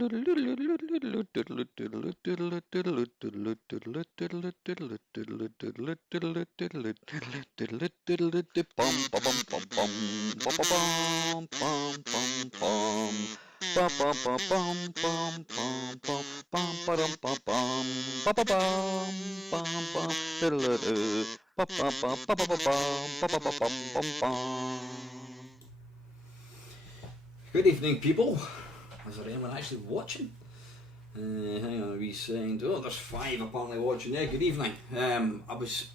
Ba ba ba bum bum bum bum bum ba dum bum bum ba ba bum bum bum diddle-a-doo ba ba ba ba ba ba bum ba ba ba bum bum bum. Good evening, people. Is there anyone actually watching? Hang on a wee second. Oh, there's 5 apparently watching. Yeah, good evening. I was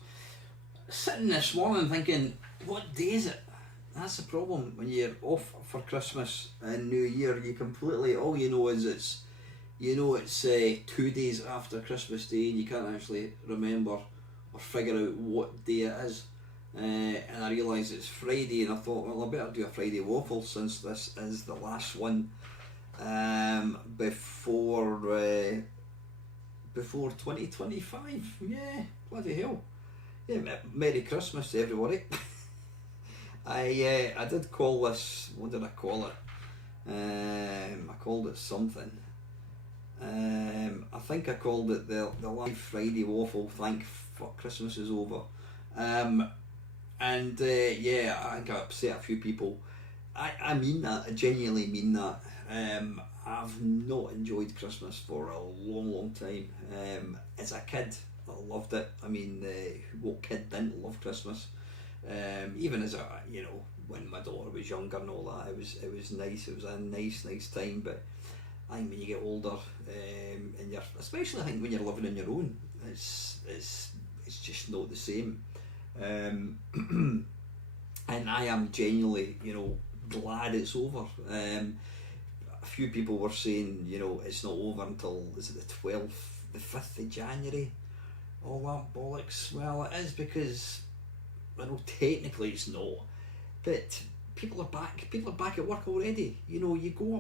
sitting this morning thinking, what day is it? That's the problem when you're off for Christmas and New Year. You completely, all you know is it's 2 days after Christmas Day, and you can't actually remember or figure out what day it is. And I realised it's Friday, and I thought, well, I better do a Friday Waffle since this is the last one before 2025. Yeah, bloody hell. Yeah, Merry Christmas to everybody. I did call this, what did I call it? I called it something. I think I called it the live Friday Waffle. Thank fuck Christmas is over. Yeah, I think I upset a few people. I mean that. I genuinely mean that. I've not enjoyed Christmas for a long time. As a kid, I loved it. I mean, what kid didn't love Christmas? Even as when my daughter was younger and all that, it was nice. It was a nice time. But I think when you get older, and you're, especially I think when you're living on your own, it's just not the same. And I am genuinely, glad it's over. A few people were saying, it's not over until, is it the 12th, the 5th of January? All that bollocks. Well, it is, because I know technically it's not, but people are back at work already. You go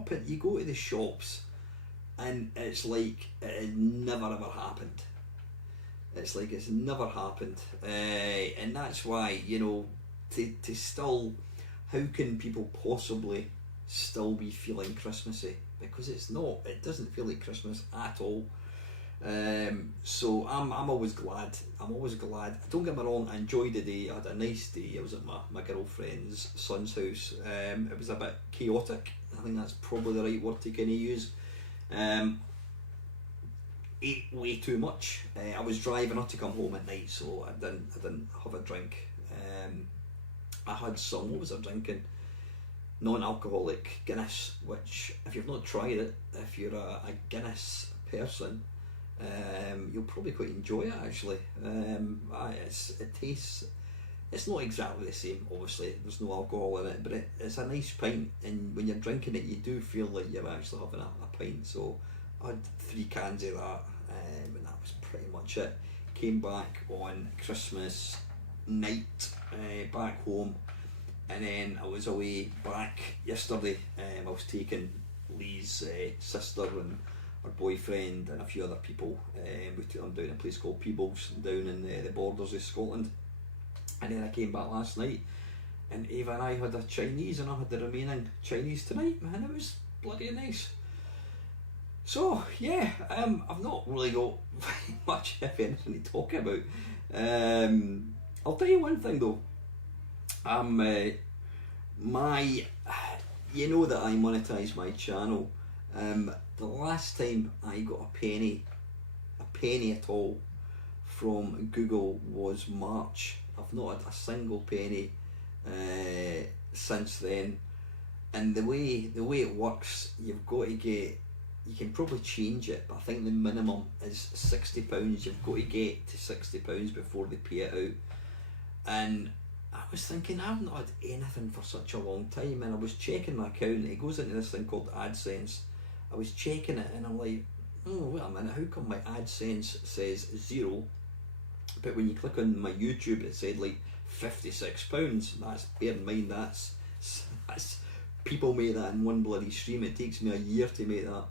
to the shops, and it's like it has never ever happened. It's like it's never happened, and that's why to still, how can people possibly still be feeling Christmassy? Because it's not. It doesn't feel like Christmas at all. So I'm always glad. Don't get me wrong, I enjoyed the day. I had a nice day. I was at my girlfriend's son's house. It was a bit chaotic. I think that's probably the right word to kind of use. Ate way too much. I was driving her to come home at night, so I didn't have a drink. I had some. What was I drinking? Non-alcoholic Guinness, which if you've not tried it, if you're a Guinness person, you'll probably quite enjoy it actually. It tastes, it's not exactly the same, obviously there's no alcohol in it, but it's a nice pint, and when you're drinking it you do feel like you're actually having a pint. So I had 3 cans of that, and that was pretty much it. Came back on Christmas night, back home, and then I was away back yesterday. I was taking Lee's sister and her boyfriend and a few other people. We took them down a place called Peebles down in the borders of Scotland, and then I came back last night, and Ava and I had a Chinese, and I had the remaining Chinese tonight, and it was bloody nice. So yeah, I've not really got very much, if anything, to talk about. I'll tell you one thing though. You know that I monetize my channel. The last time I got a penny at all from Google was March. I've not had a single penny since then. And the way it works, you've got to get. You can probably change it, but I think the minimum is £60. You've got to get to £60 before they pay it out. And I was thinking, I've not had anything for such a long time, and I was checking my account. It goes into this thing called AdSense. I was checking it, and I'm like, oh wait a minute, how come my AdSense says 0, but when you click on my YouTube it said like £56. That's, bear in mind, that's people make that in one bloody stream. It takes me a year to make that.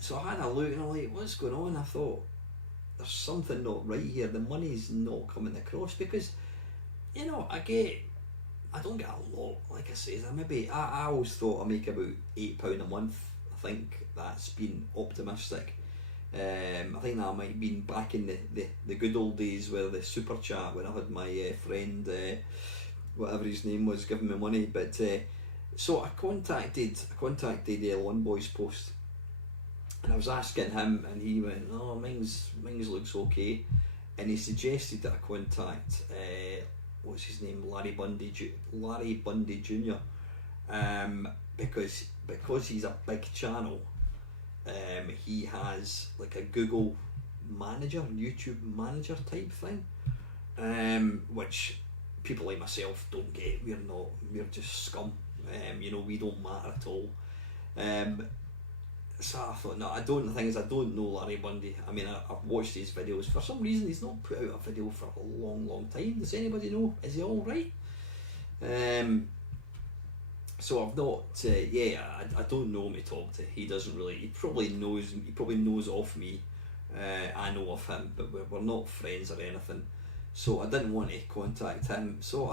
So I had a look, and I'm like, what's going on? I thought, there's something not right here. The money's not coming across, because I don't get a lot. Like I say, I always thought I make about £8 a month. I think that's been optimistic. I think that might have been back in the good old days where the super chat, when I had my friend, whatever his name was, giving me money. But so I contacted Lawn Boy's post, and I was asking him, and he went, "Oh, Mings looks okay," and he suggested that I contact what's his name, Larry Bundy Jr. Because he's a big channel. He has like a Google manager, YouTube manager type thing, which people like myself don't get. We're just scum. We don't matter at all. So I thought, no, I don't know Larry Bundy. I mean, I've watched his videos. For some reason, he's not put out a video for a long time. Does anybody know? Is he all right? So I've not, I don't know him to talk to. He doesn't really, he probably knows of me. I know of him, but we're not friends or anything. So I didn't want to contact him. So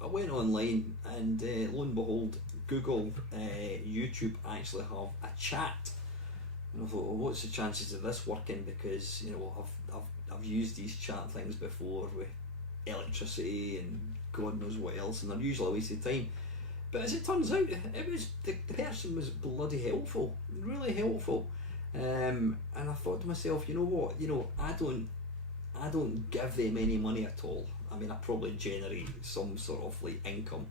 I went online, and lo and behold, Google, YouTube actually have a chat. And I thought, well, what's the chances of this working? Because I've used these chat things before with electricity and God knows what else, and they're usually a waste of time. But as it turns out, it was the person was bloody helpful, really helpful. And I thought to myself, you know what? I don't give them any money at all. I mean, I probably generate some sort of like income,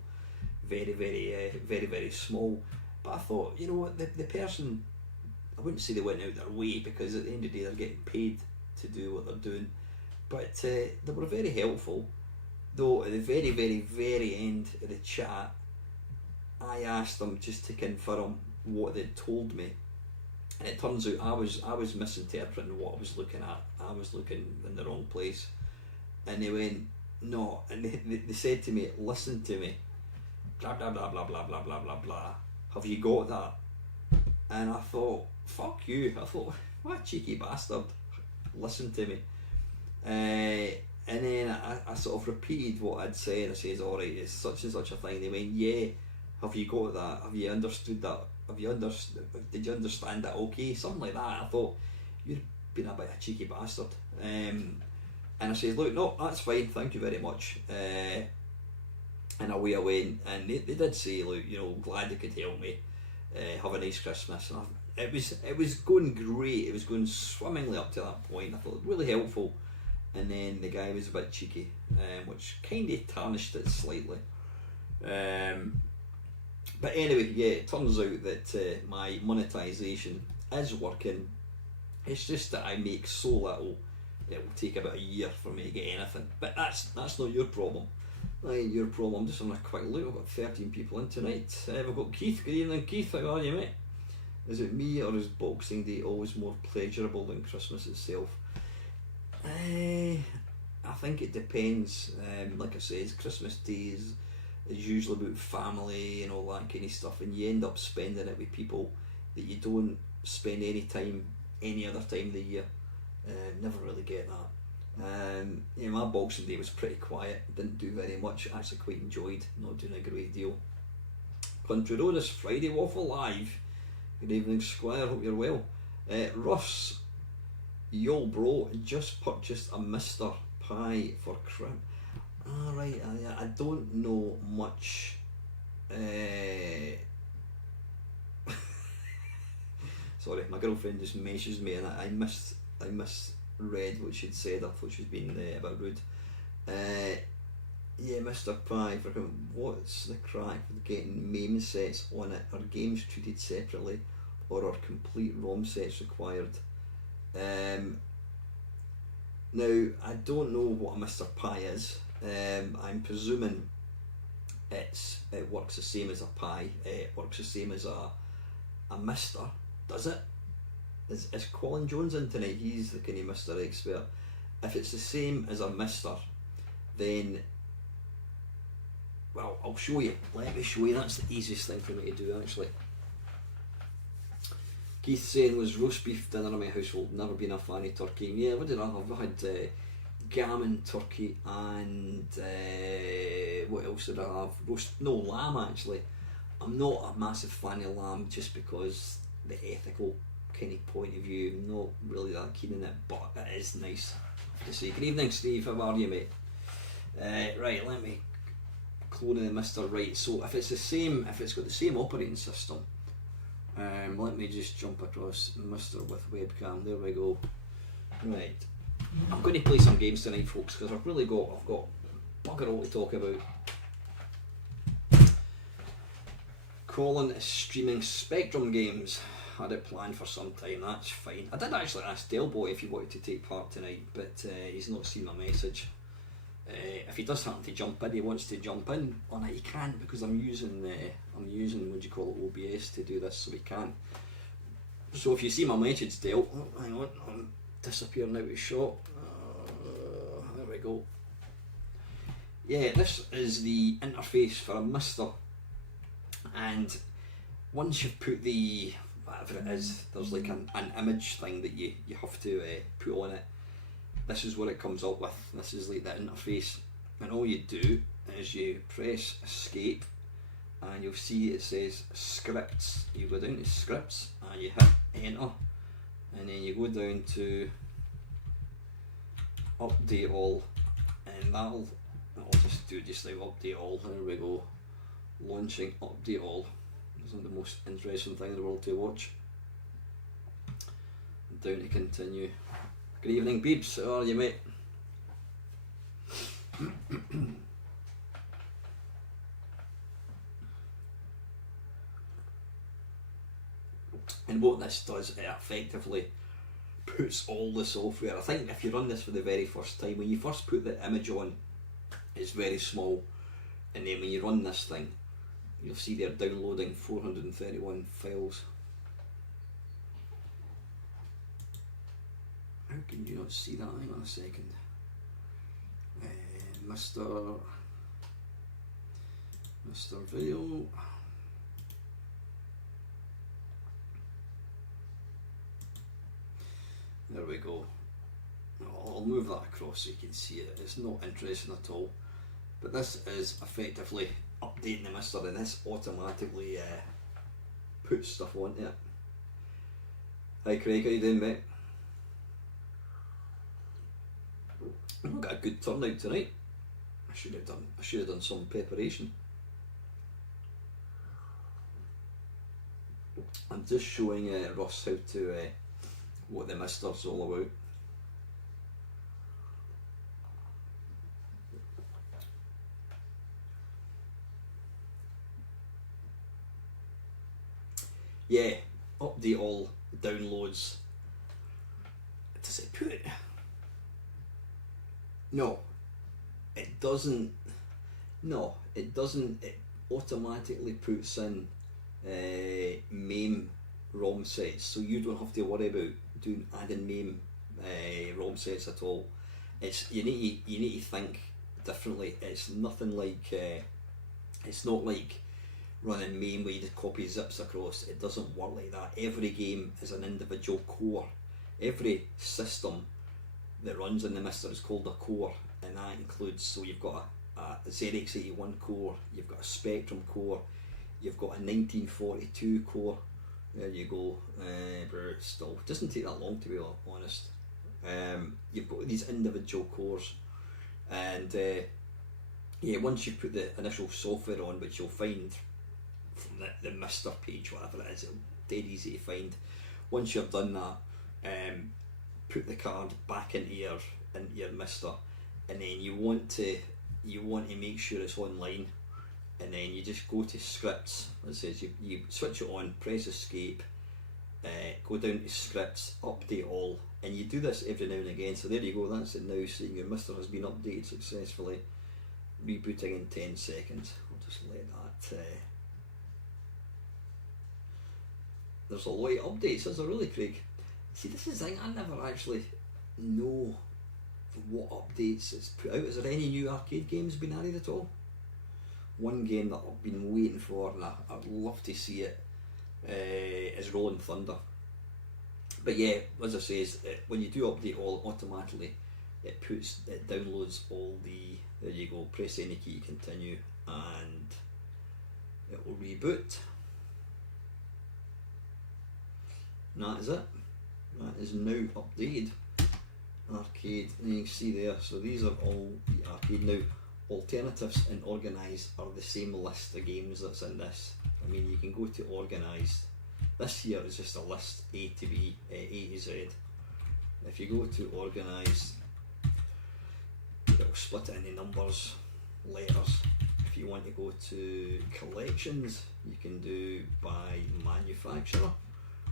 very, very small. But I thought, you know what? The person, I wouldn't say they went out their way, because at the end of the day they're getting paid to do what they're doing. But they were very helpful. Though at the very, very end of the chat, I asked them just to confirm what they'd told me, and it turns out I was misinterpreting what I was looking at. I was looking in the wrong place, and they went, no, and they said to me, listen to me, blah blah blah blah blah blah blah blah blah. Have you got that? And I thought, fuck you. I thought, what a cheeky bastard. Listen to me. And then I sort of repeated what I'd said. I says, alright, it's such and such a thing. They went, yeah. Have you got that? Have you understood that? Did you understand that? Okay, something like that. I thought, you've been a bit of a cheeky bastard. And I says, look, no, that's fine, thank you very much. And away I went, and they did say, look, glad they could help me. Have a nice Christmas. And it was going great. It was going swimmingly up to that point. I thought really helpful. And then the guy was a bit cheeky, which kind of tarnished it slightly. But anyway, yeah, it turns out that my monetisation is working. It's just that I make so little, it will take about a year for me to get anything. But that's not your problem. That ain't your problem. I'm just having a quick look. I've got 13 people in tonight. We've got Keith. Good evening, Keith. How are you, mate? Is it me, or is Boxing Day always more pleasurable than Christmas itself? I think it depends. Like I say, Christmas Day is usually about family and all that kind of stuff, and you end up spending it with people that you don't spend any other time of the year. Never really get that. My Boxing Day was pretty quiet, didn't do very much. Actually quite enjoyed, not doing a great deal. Country Road is Friday Waffle live. Good evening, Squire, hope you're well. Russ, yo bro, just purchased a Mr. Pie for Christmas. Alright, I don't know much. Sorry, my girlfriend just messaged me and I misread what she'd said. I thought she'd been a bit rude. Yeah, Mr. Pie, for what's the crack with getting MAME sets on it? Are games treated separately, or are complete ROM sets required? Now, I don't know what a Mr. Pie is. I'm presuming it works the same as a pie. It works the same as a Mister. Does it? Is Colin Jones in tonight? He's the kind of Mr. expert. If it's the same as a Mister, then, well, I'll show you. Let me show you. That's the easiest thing for me to do, actually. Keith saying, was roast beef dinner in my household. Never been a fan of turkey. Yeah, what did I have? I had gammon, turkey, and what else did I have? Lamb, actually. I'm not a massive fan of lamb, just because the ethical kind of point of view. I'm not really that keen on it, but it is nice to say. Good evening, Steve. How are you, mate? Right, let me clone the Mr. Right. So if it's got the same operating system, let me just jump across Mr. with webcam. There we go. Right, I'm going to play some games tonight, folks, because I've got bugger all to talk about. Colin is streaming Spectrum games. Had it planned for some time. That's fine. I did actually ask Delboy if he wanted to take part tonight, but he's not seen my message. If he does happen to jump in, he wants to jump in on it. He can't because I'm using what do you call it, OBS to do this, so he can't. So if you see my message, Dale, oh, hang on, I'm disappearing out of shot. There we go. Yeah, this is the interface for a Mister, and once you've put the whatever it is, there's like an image thing that you have to put on it. This is what it comes up with. This is like the interface, and all you do is you press escape and you'll see it says scripts. You go down to scripts and you hit enter, and then you go down to update all, and I'll just do just like update all. There we go, launching update all. Isn't the most interesting thing in the world to watch. Down to continue. Good evening, Beebs. How are you, mate? And what this does, it effectively puts all the software. I think if you run this for the very first time, when you first put the image on, it's very small, and then when you run this thing, you'll see they're downloading 431 files. How can you not see that? Hang on a second. Mr. Video. There we go. I'll move that across so you can see it. It's not interesting at all. But this is effectively updating the Mister, and this automatically puts stuff onto it. Hi Craig, how you doing, mate? I've got a good turnout tonight. I should have done some preparation. I'm just showing Ross how to what the Mister's all about. Yeah, update all downloads. Does it put? No, it doesn't. No, it doesn't. It automatically puts in MAME ROM sets, so you don't have to worry about adding MAME ROM sets at all. It's you need to think differently. It's nothing like it's not like running MAME where you just copy zips across. It doesn't work like that. Every game is an individual core. Every system that runs in the Mister is called a core, and that includes, so you've got a ZX81 core, you've got a Spectrum core, you've got a 1942 core. There you go. Still doesn't take that long, to be honest. You've got these individual cores, and yeah, once you put the initial software on, which you'll find from the Mister page, whatever it is, it's dead easy to find. Once you've done that, put the card back into your Mister, and then you want to make sure it's online, and then you just go to scripts. It says you switch it on, press escape, go down to scripts, update all, and you do this every now and again. So there you go, that's it now, saying your Mister has been updated successfully. Rebooting in 10 seconds. I'll just let that there's a lot of updates, is there really, Craig? See, this is the thing, I never actually know what updates it's put out. Is there any new arcade games been added at all? One game that I've been waiting for, and I'd love to see it, is Rolling Thunder. But yeah, as I say, when you do update all, automatically it downloads all the, there you go, press any key to continue, and it will reboot. And that is it. That is now updated. Arcade, and you can see there, so these are all the arcade. Now, alternatives and organised are the same list of games that's in this. I mean, you can go to organised. This here is just a list A to B, A to Z. If you go to organised, it'll split it into numbers, letters. If you want to go to collections, you can do by manufacturer.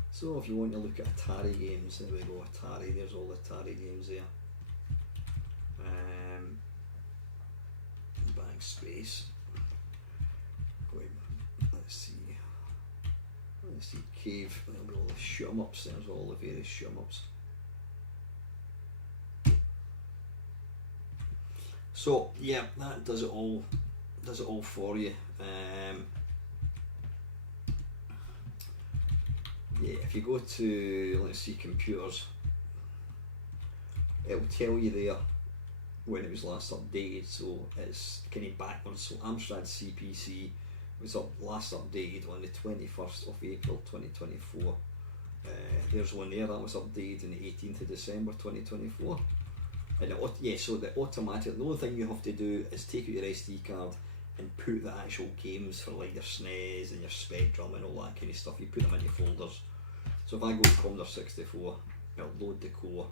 So if you want to look at Atari games, there we go, Atari, there's all the Atari games there. Backspace. Wait, let's see, cave, there'll be all the shoot 'em ups, there's all the various shoot 'em ups. So yeah, that does it all for you. Yeah, if you go to, let's see, computers, it'll tell you there when it was last updated, so it's kind of backwards. So Amstrad CPC was last updated on the 21st of April 2024. There's one there that was updated on the 18th of December 2024. And so the only thing you have to do is take out your SD card and put the actual games for like your SNES and your Spectrum and all that kind of stuff. You put them into folders. So if I go to Commodore 64, it'll load the core,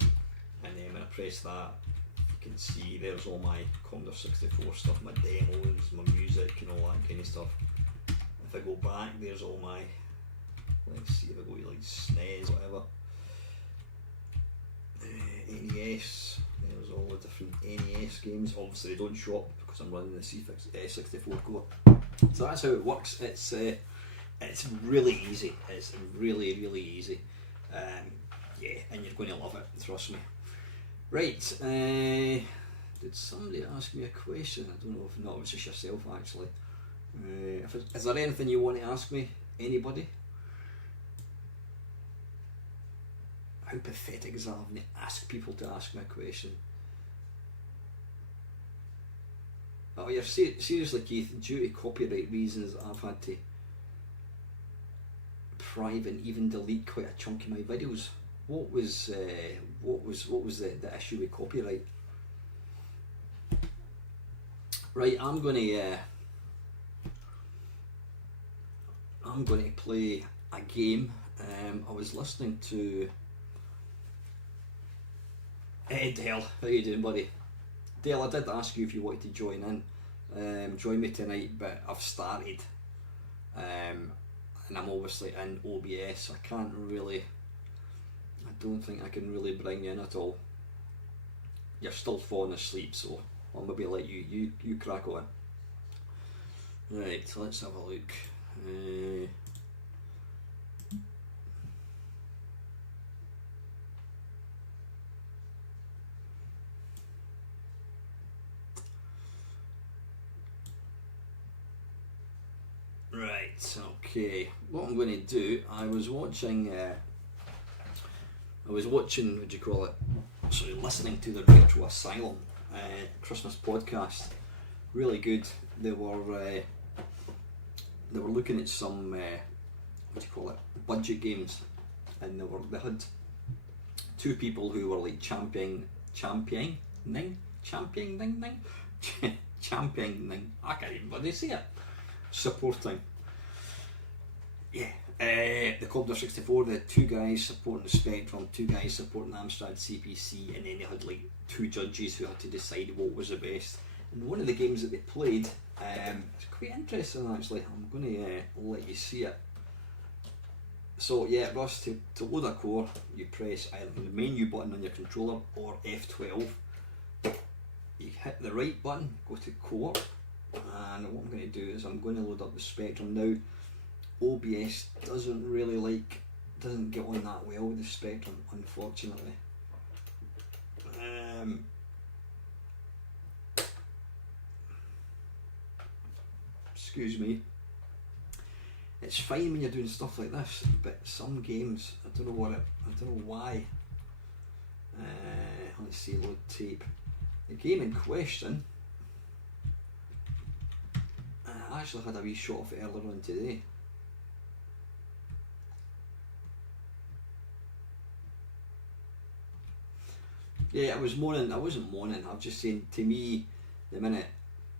and then when I press that, you can see there's all my Commodore 64 stuff, my demos, my music and all that kind of stuff. If I go back, there's all my, let's see, if I go to like SNES, whatever, NES, there's all the different NES games. Obviously they don't show up because I'm running the C64 core. So that's how it works. It's really easy. It's really easy. Yeah, and you're going to love it, trust me. Right, did somebody ask me a question? I don't know if not, it was just yourself actually. Is there anything you want to ask me? Anybody? How pathetic is that, having to ask people to ask me a question? Oh, you're seriously, Keith, due to copyright reasons, I've had to private and even delete quite a chunk of my videos. What was the issue with copyright? Right, I'm gonna play a game. I was listening to Dale, how you doing, buddy? Dale, I did ask you if you wanted to join in, join me tonight, but I've started, and I'm obviously in OBS, so I don't think I can really bring you in at all. You're still falling asleep, so I'll maybe let you crack on. Right, so let's have a look. Right, okay. What I'm going to do, I was watching, what do you call it? Sorry, listening to the Retro Asylum Christmas podcast. Really good. They were looking at some, what do you call it? Budget games, and they had two people who were like championing. I can't even bloody say it. Supporting, the Commodore 64, the two guys supporting the Spectrum, two guys supporting the Amstrad CPC, and then they had like two judges who had to decide what was the best. And one of the games that they played, it's quite interesting actually. I'm going to let you see it. So yeah, Russ, to load a core, you press either the menu button on your controller or F12. You hit the right button, go to co-op. And what I'm going to do is I'm going to load up the Spectrum. Now, OBS doesn't get on that well with the Spectrum, unfortunately. Excuse me. It's fine when you're doing stuff like this, but some games, I don't know why. Let's see, load tape. The game in question, I actually had a wee shot of it earlier on today. Yeah, I was moaning. I wasn't moaning. I'm just saying. To me, the minute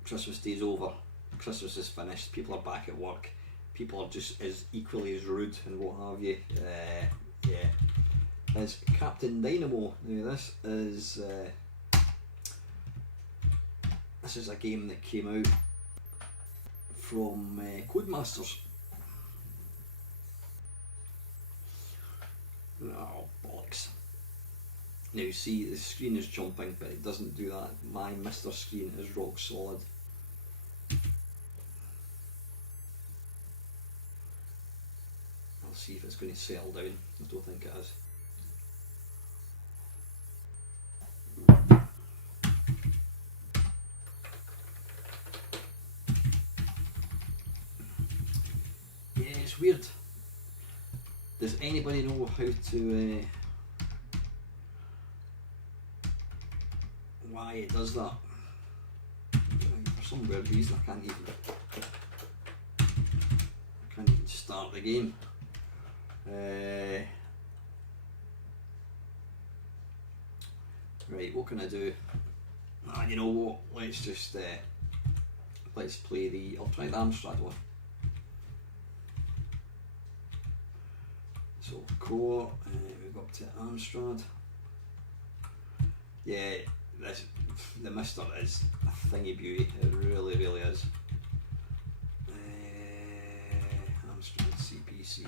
Christmas Day's over, Christmas is finished. People are back at work. People are just as equally as rude and what have you. Yeah. As Captain Dynamo. Now this is a game that came out from Codemasters. Oh bollocks! Now see, the screen is jumping, but it doesn't do that. My Mr. Screen is rock solid. I'll see if it's going to settle down. I don't think it is. Yeah, it's weird. Does anybody know how to why it does that? For some weird reason I can't even start the game. Right, what can I do? You know what? Let's just let's play the. I'll try the Amstrad one. So core, we go up to Amstrad. Yeah, the Mister is a thingy beauty. It really, really is. Amstrad CPC.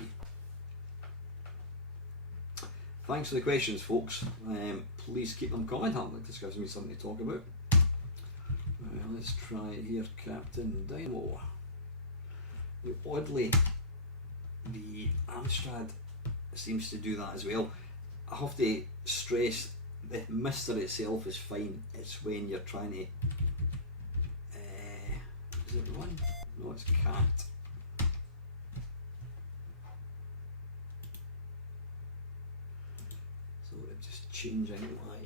Thanks for the questions, folks. Please keep them coming. This gives me something to talk about. Let's try it here, Captain Dynamo. Now, oddly, the Amstrad seems to do that as well. I have to stress the Mister itself is fine. It's when you're trying to is it run? No, it's cat. So we're just changing my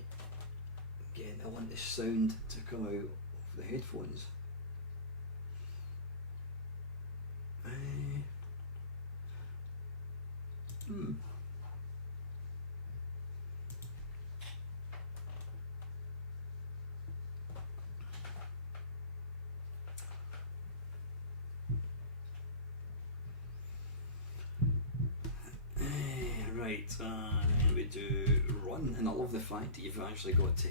again, I want the sound to come out of the headphones. Right, and we do run, and I love the fact that you've actually got to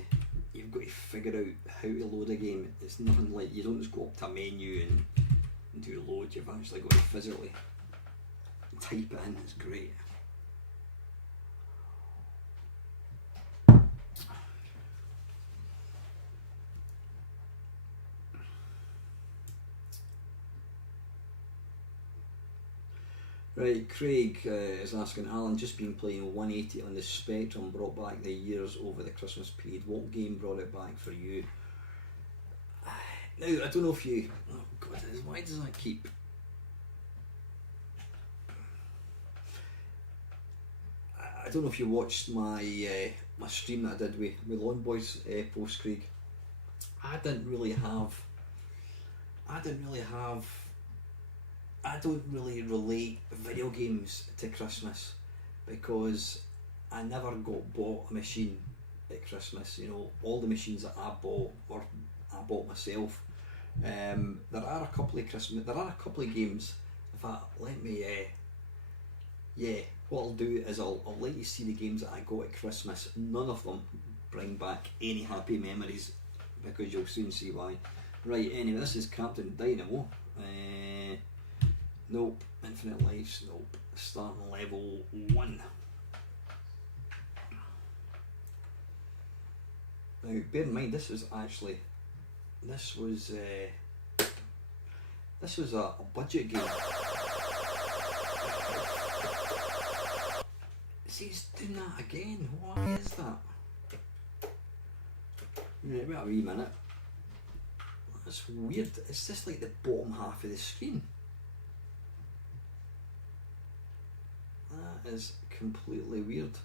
figure out how to load a game. It's nothing like you don't just go up to a menu and do load. You've actually got to physically type it in. It's great. Right, Craig is asking, Alan, just been playing 180 on the Spectrum, brought back the years over the Christmas period. What game brought it back for you? Now, I don't know if you... Oh God, why does that keep... I don't know if you watched my my stream that I did with Lawn Boys post, Craig. I don't really relate video games to Christmas because I never bought a machine at Christmas. You know, all the machines that I bought bought myself. There are a couple of games. In fact, what I'll do is I'll let you see the games that I got at Christmas. None of them bring back any happy memories because you'll soon see why. Right, anyway, this is Captain Dynamo. Nope. Infinite Lives, nope. Starting level 1. Now, bear in mind, this was a budget game. See, it's doing that again. Why is that? Right, wait a wee minute. That's weird. It's just like the bottom half of the screen. That is completely weird.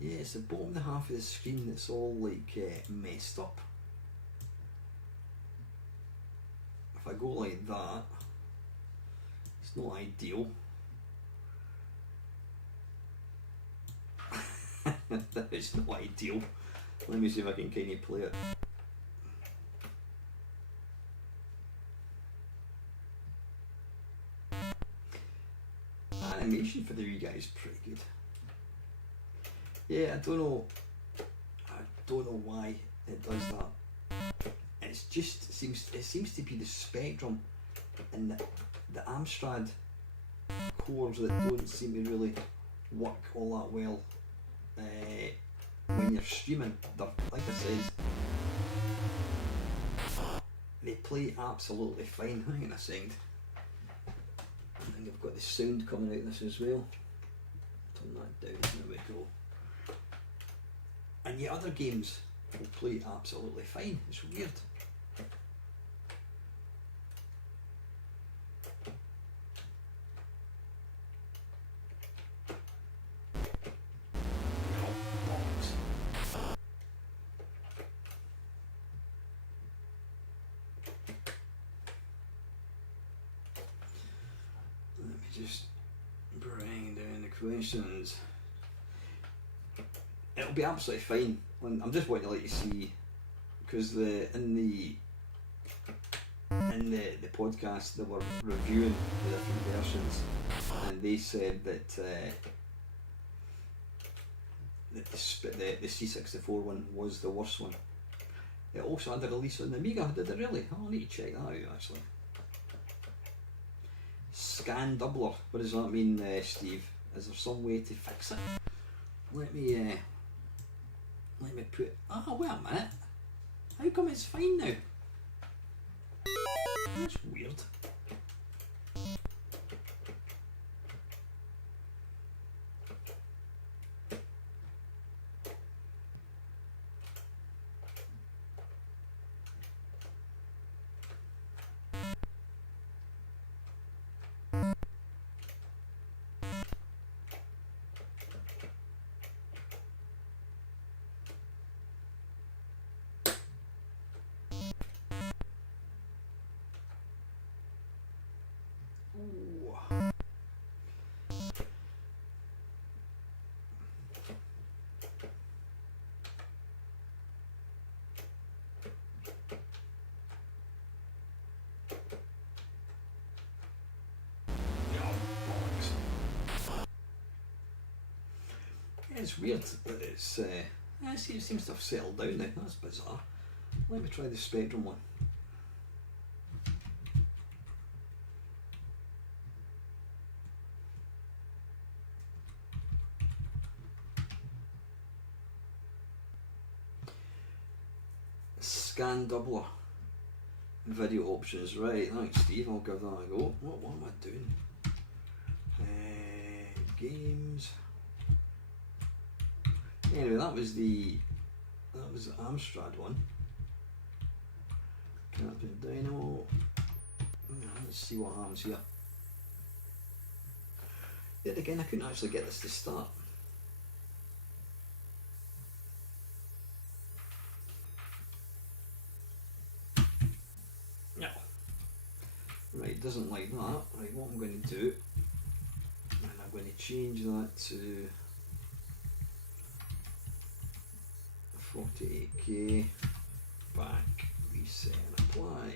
Yeah, it's the bottom half of the screen that's all like messed up. If I go like that, it's not ideal. That is not ideal. Let me see if I can kind of play it. Animation for the wee guy is pretty good. Yeah, I don't know why it does that. It's just it seems to be the spectrum and the Amstrad cores that don't seem to really work all that well when you're streaming. They're, like I said, they play absolutely fine. Hang on a second. I think I've got the sound coming out of this as well. Turn that down, there we go. And yet other games will play absolutely fine. It's weird. Let me just bring down the questions. It'll be absolutely fine. I'm just wanting to let you see, because in the podcast they were reviewing the different versions, and they said that the C64 one was the worst one. It also had a release on the Amiga, did it really? I'll need to check that out actually. Scan doubler, what does that mean, Steve? Is there some way to fix it? Let me put. Oh, wait a minute. How come it's fine now? That's weird. It's weird that it seems to have settled down now. That's bizarre. Let me try the Spectrum one. Scan doubler. Video options, right? Thanks, Steve. I'll give that a go. What am I doing? Games. Anyway, that was the Amstrad one. Captain Dynamo. Let's see what happens here. Yet again, I couldn't actually get this to start. No. Right, it doesn't like that. Right, what I'm going to do, and I'm going to change that to 48K, back, reset and apply.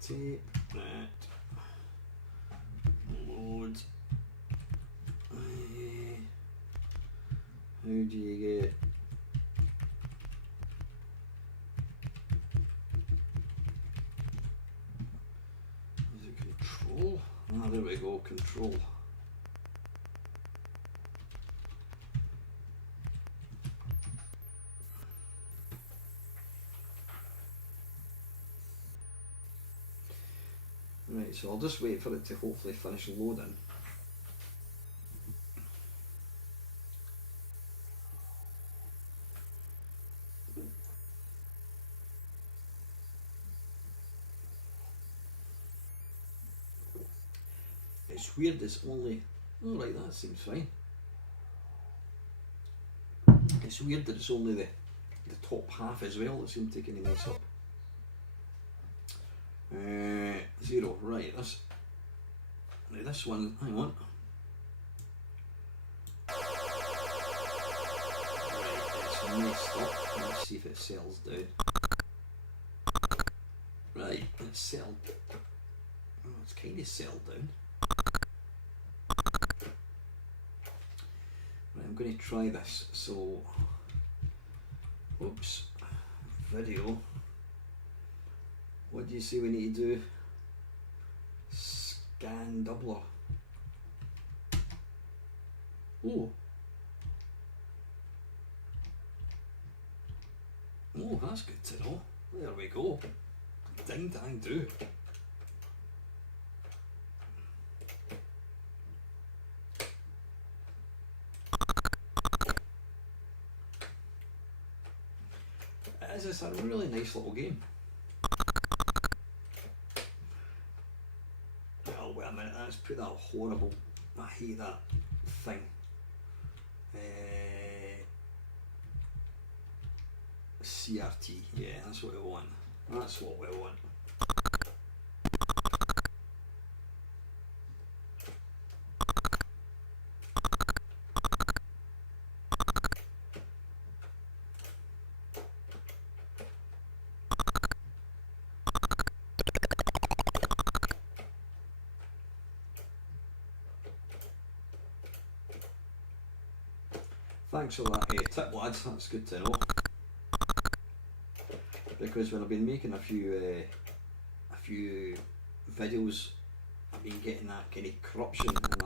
Tape that, load. How do you get is it control? Ah, there we go, control. Right, so I'll just wait for it to hopefully finish loading. It's weird, it's only, oh right, that seems fine. It's weird that it's only the top half as well that seems to kind of mess up. 0, right, this one, hang on. Let's see if it sells down. Right, it's settled. Oh, it's kind of settled down. Right, I'm going to try this. So, oops, video. What do you say we need to do? Scan doubler. Oh. Oh, that's good to know. There we go. Ding dang do. It's a really nice little game. Oh, wait a minute, let's put that horrible. I hate that thing. CRT, yeah, that's what we want. That's what we want. Thanks for that tip, lads. That's good to know. Because when I've been making a few videos, I've been getting that kind of corruption, and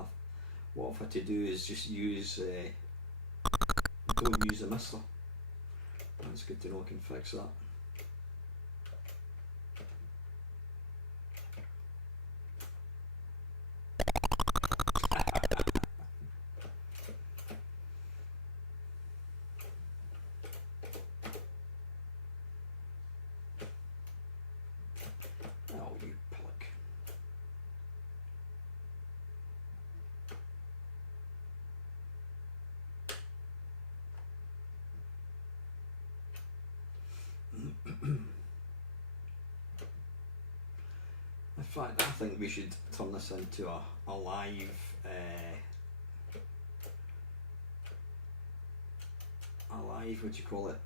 what I've had to do is just use don't use the mister. That's good to know. I can fix that. Oh, you pillock. In fact, I think we should turn this into a live what do you call it,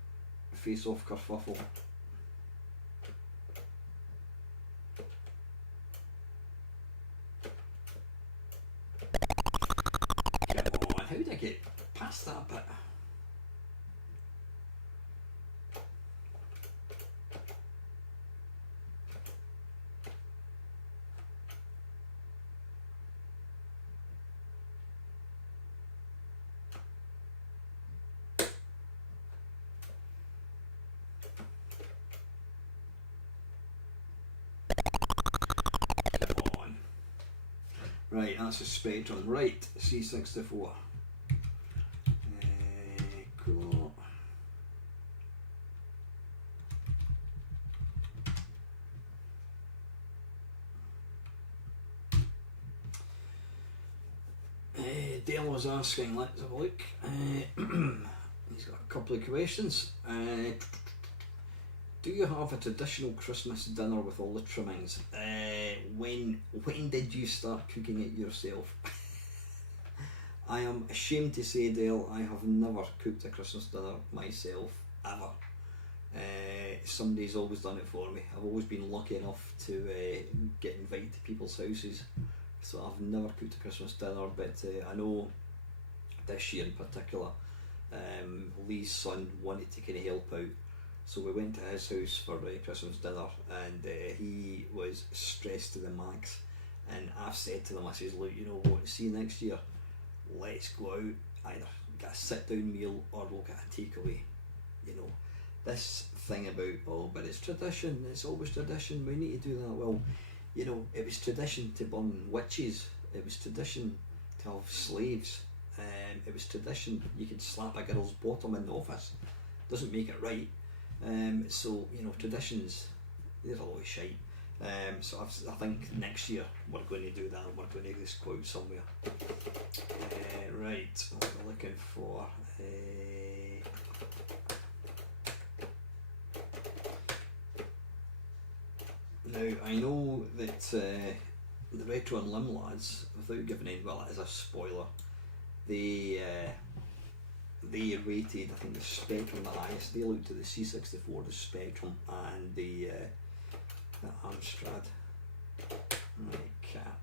face-off kerfuffle. Come on, how did I get past that bit? Right, that's a Spectrum. Right, C64. Cool. Dale was asking, let's have a look. He's got a couple of questions. Do you have a traditional Christmas dinner with all the trimmings? When did you start cooking it yourself? I am ashamed to say, Dale, I have never cooked a Christmas dinner myself, ever. Somebody's always done it for me. I've always been lucky enough to get invited to people's houses, so I've never cooked a Christmas dinner, but I know this year in particular, Lee's son wanted to kind of help out. So we went to his house for Christmas dinner, and he was stressed to the max. And I've said to them, I says, look, you know what, see you next year, let's go out, either get a sit down meal or we'll get a takeaway. You know, this thing about, oh, but it's tradition, it's always tradition, we need to do that. Well, you know, it was tradition to burn witches, it was tradition to have slaves, it was tradition you could slap a girl's bottom in the office. Doesn't make it right. So, you know, traditions, they're always shite. So I think next year we're going to do that, we're going to just go out somewhere. Right, what we're looking for. Now, I know that the Retro and Lim lads, without giving any, well, it is a spoiler, they they rated, I think, the Spectrum the highest. They looked at the C64, the Spectrum, and the Amstrad. Right, cap.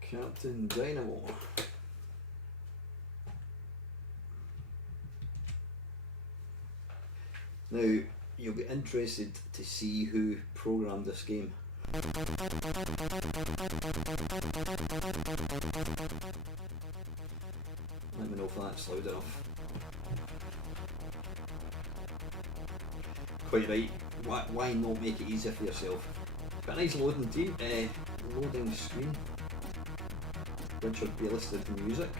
Captain Dynamo. Now, you'll be interested to see who programmed this game. Let me know if that's loud enough. Quite right. Why not make it easier for yourself? Got a nice loading loading screen. Richard Baylisted music.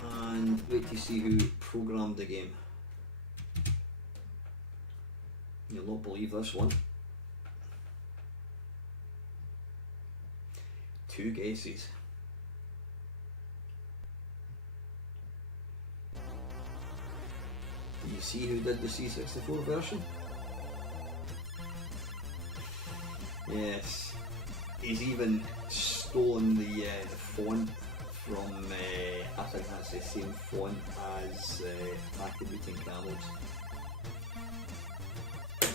And wait to see who programmed the game. You'll not believe this one. 2 guesses. Do you see who did the C64 version? Yes. He's even stolen the font from, I think that's the same font as Attack of the Mutant Camels.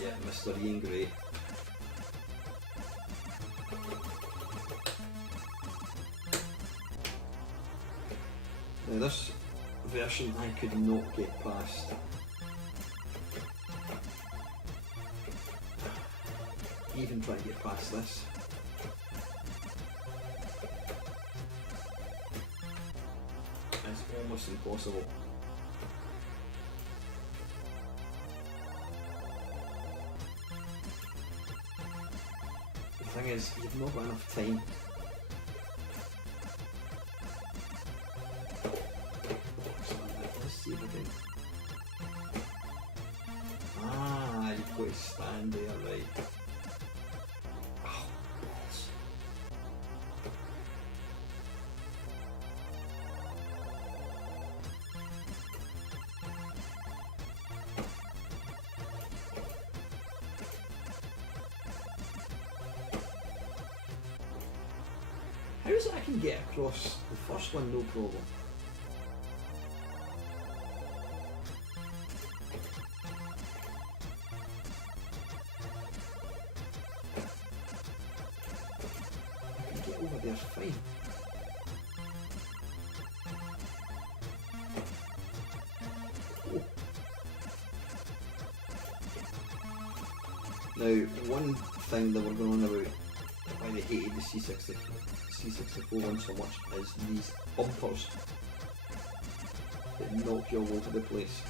Yeah, Mr. Ian Gray. Now this version I could not get past. Even trying to get past this. It's almost impossible. The thing is, you've not got enough time. Let's see if I can. Ah, you've got to stand there, right. Oh, balls. How is it I can get across the first one no problem? I can get over there fine. Oh. Now, one thing that we're going on about why they hated the C64 one so much is these bumpers that knock you all over the place.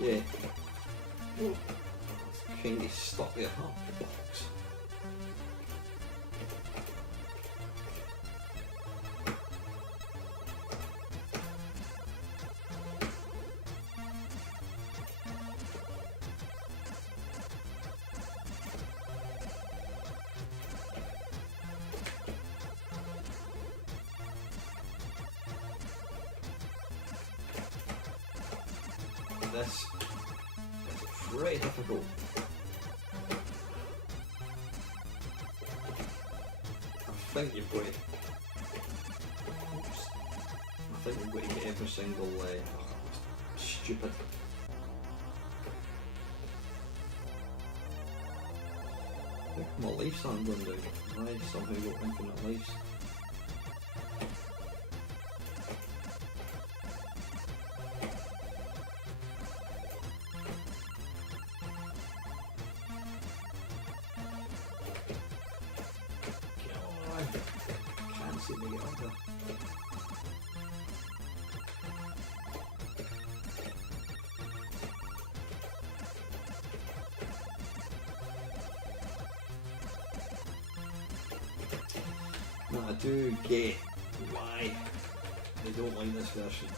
Yeah. Oh. Kind of stuck there, huh? Box. This is pretty difficult. I think you've got to. Oops. I think you've got to get every single. Stupid. How come my lives aren't going down? Why somehow got infinite lives? Can't seem to get up there. Now I do get why I don't like this version.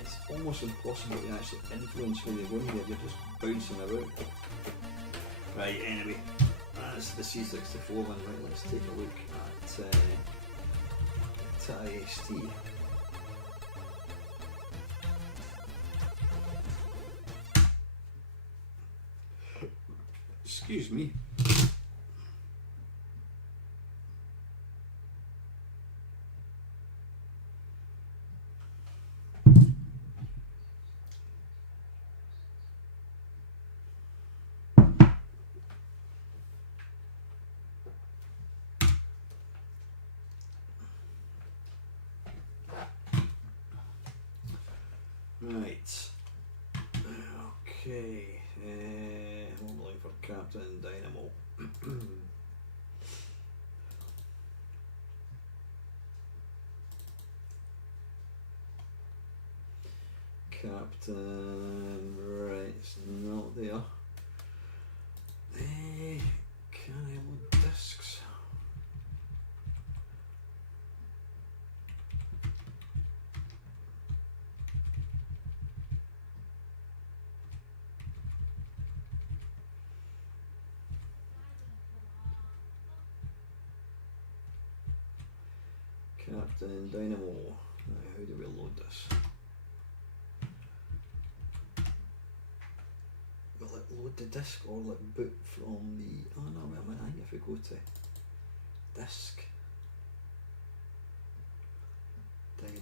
It's almost impossible to actually influence where you're going here, you're just bouncing about. Right, anyway, that's the C64 one. Right, let's take a look at IST. Excuse me. Right. Okay. I'm looking for Captain Dynamo. Captain, right, it's not there. Can I load discs? Captain Dynamo. How do we load this? Will it load the disc or will it boot from the... Oh no, wait a minute, I think if we go to disc, Dynamo.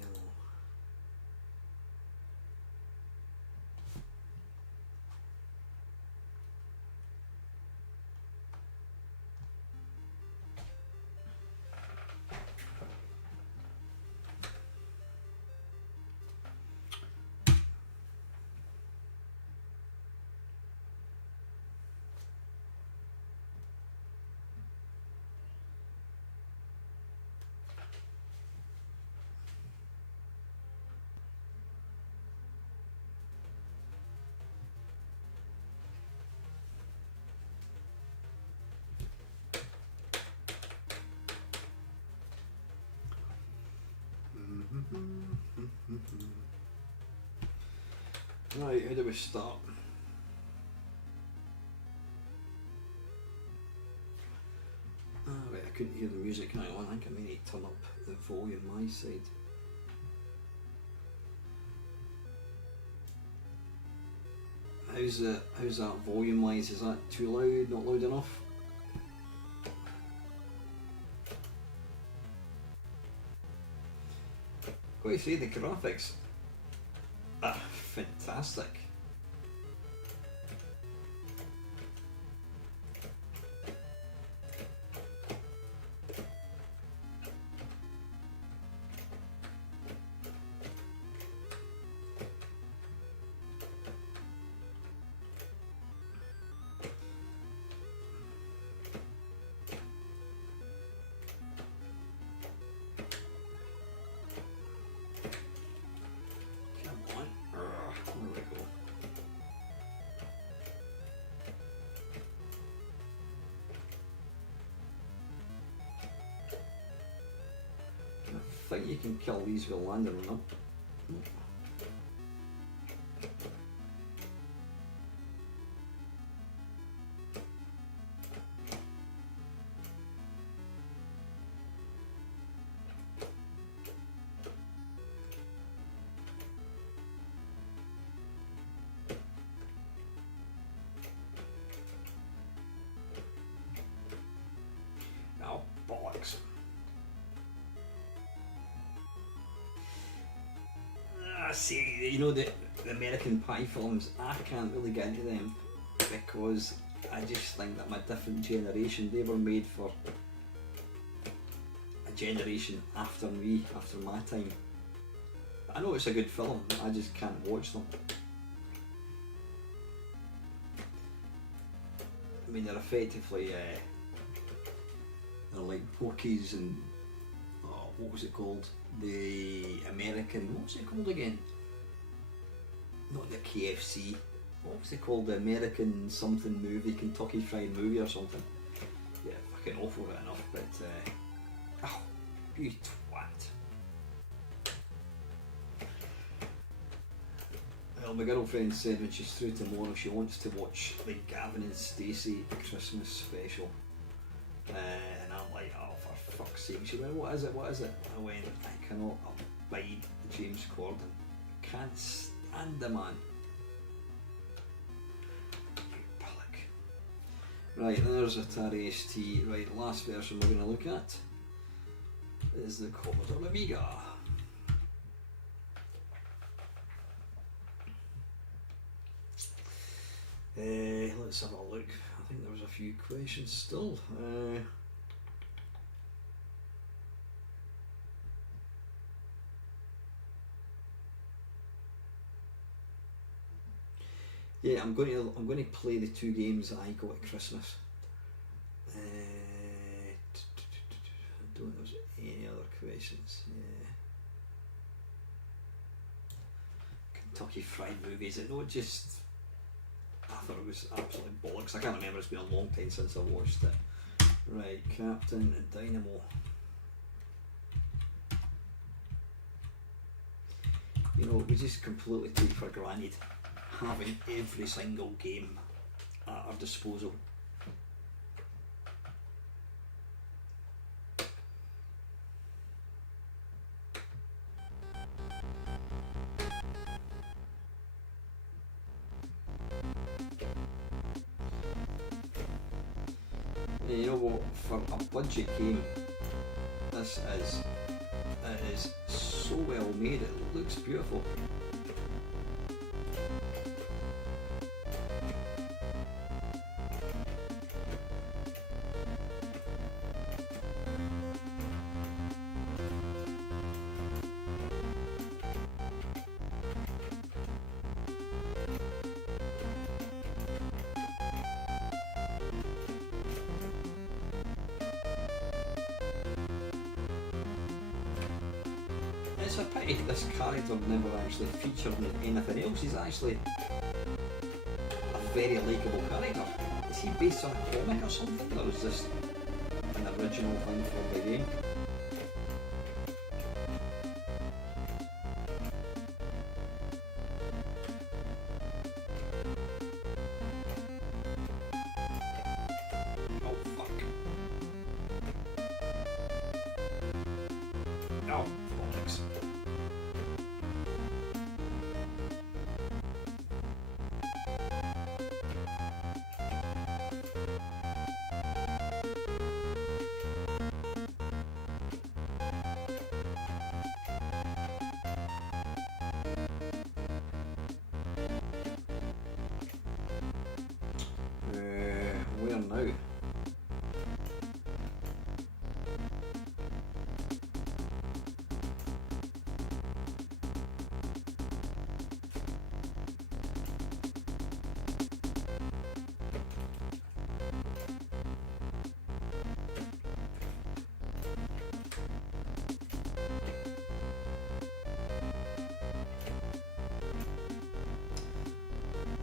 Right, how do we start? Right, I couldn't hear the music. Hang on, I think I may need to turn up the volume my side. How's that volume wise? Is that too loud? Not loud enough? Got to say, the graphics are fantastic. I think you can kill these with landing on them. Oh, bollocks. See, you know, the American Pie films, I can't really get into them because I just think that I'm a different generation. They were made for a generation after me, after my time. I know it's a good film, I just can't watch them. I mean, they're effectively, they're like Porky's and, oh, what was it called? The American, what was it called again? Not the KFC, what was it called? The American something movie, Kentucky Fried Movie or something. Yeah, fucking awful right enough, but oh, you twat. Well, my girlfriend said when she's through tomorrow she wants to watch the Gavin and Stacey Christmas special. And I'm like, oh, for fuck's sake. She went, what is it? I went, I cannot abide James Corden. Can't stand the man. You pillock. Right, there's Atari ST. Right, last version we're going to look at is the Commodore Amiga. Let's have a look. I think there was a few questions still. Yeah, I'm going to play the two games that I got at Christmas. I don't know if there's any other questions. Yeah. Kentucky Fried Movie, is it not just... I thought it was absolutely bollocks. I can't remember, it's been a long time since I watched it. Right, Captain and Dynamo. You know, we just completely take for granted having every single game at our disposal. And you know what, for a budget game, this is, it is so well made, it looks beautiful. It's a pity this character never actually featured in anything else. He's actually a very likeable character. Is he based on a comic or something, or is this an original thing for the game? Oh fuck. Oh, bollocks. Where now?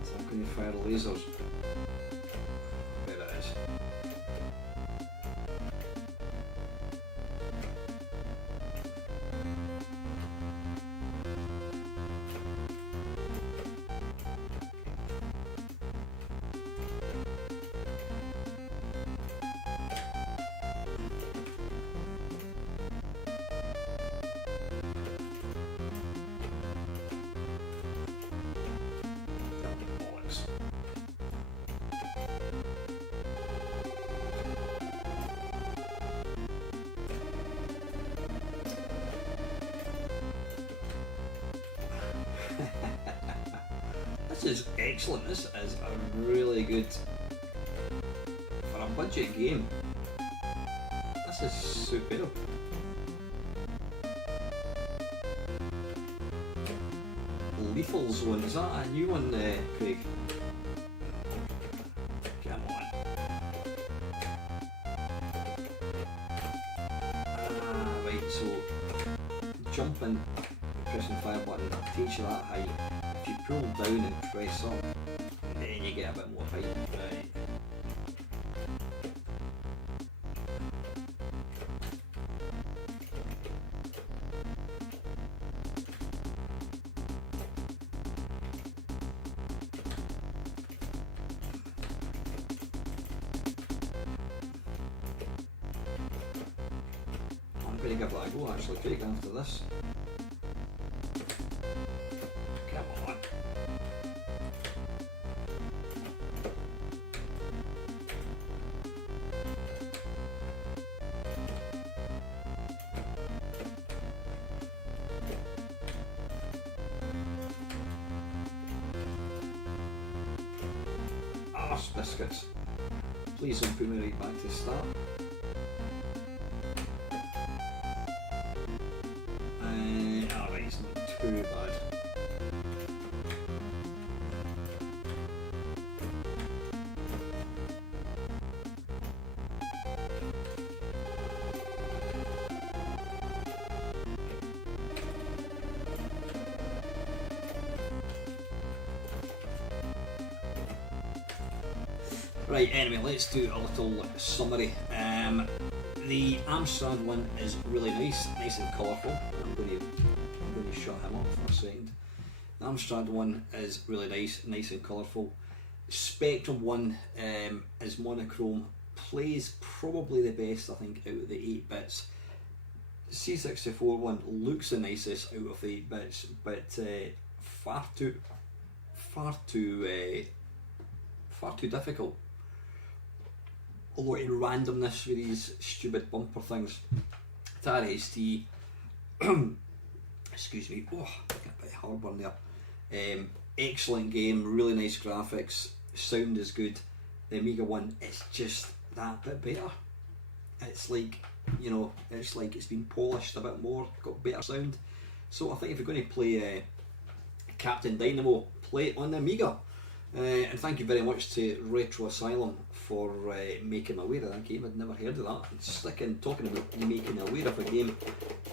Is that going to fire lasers? There it is. Bollocks. This is excellent. This is a really good, for a budget game, this is superb. Lethal Zone, is that a new one, Craig? Come on. Right, so jumping, pressing fire button takes you that height. If you pull down and press up, to get a bit more height. Right. I'm going to give that a go actually, Craig, after this. Come on. Arse biscuits. Please don't put me right back to the start. Alright, it's not too bad. Right, anyway, let's do a little summary. The Amstrad one is really nice and colourful. I'm going to shut him up for a second. The Amstrad one is really nice and colourful. Spectrum one is monochrome, plays probably the best I think out of the 8 bits. C64 one looks the nicest out of the 8 bits, but far too difficult. A lot of randomness with these stupid bumper things. Atari ST, excuse me, oh, I got a bit of heartburn there. Excellent game, really nice graphics, sound is good. The Amiga one is just that bit better. It's like, you know, it's like it's been polished a bit more, got better sound. So I think if you're going to play Captain Dynamo, play it on the Amiga. And thank you very much to Retro Asylum for making me aware of that game. I'd never heard of that. And talking about making me aware of a game,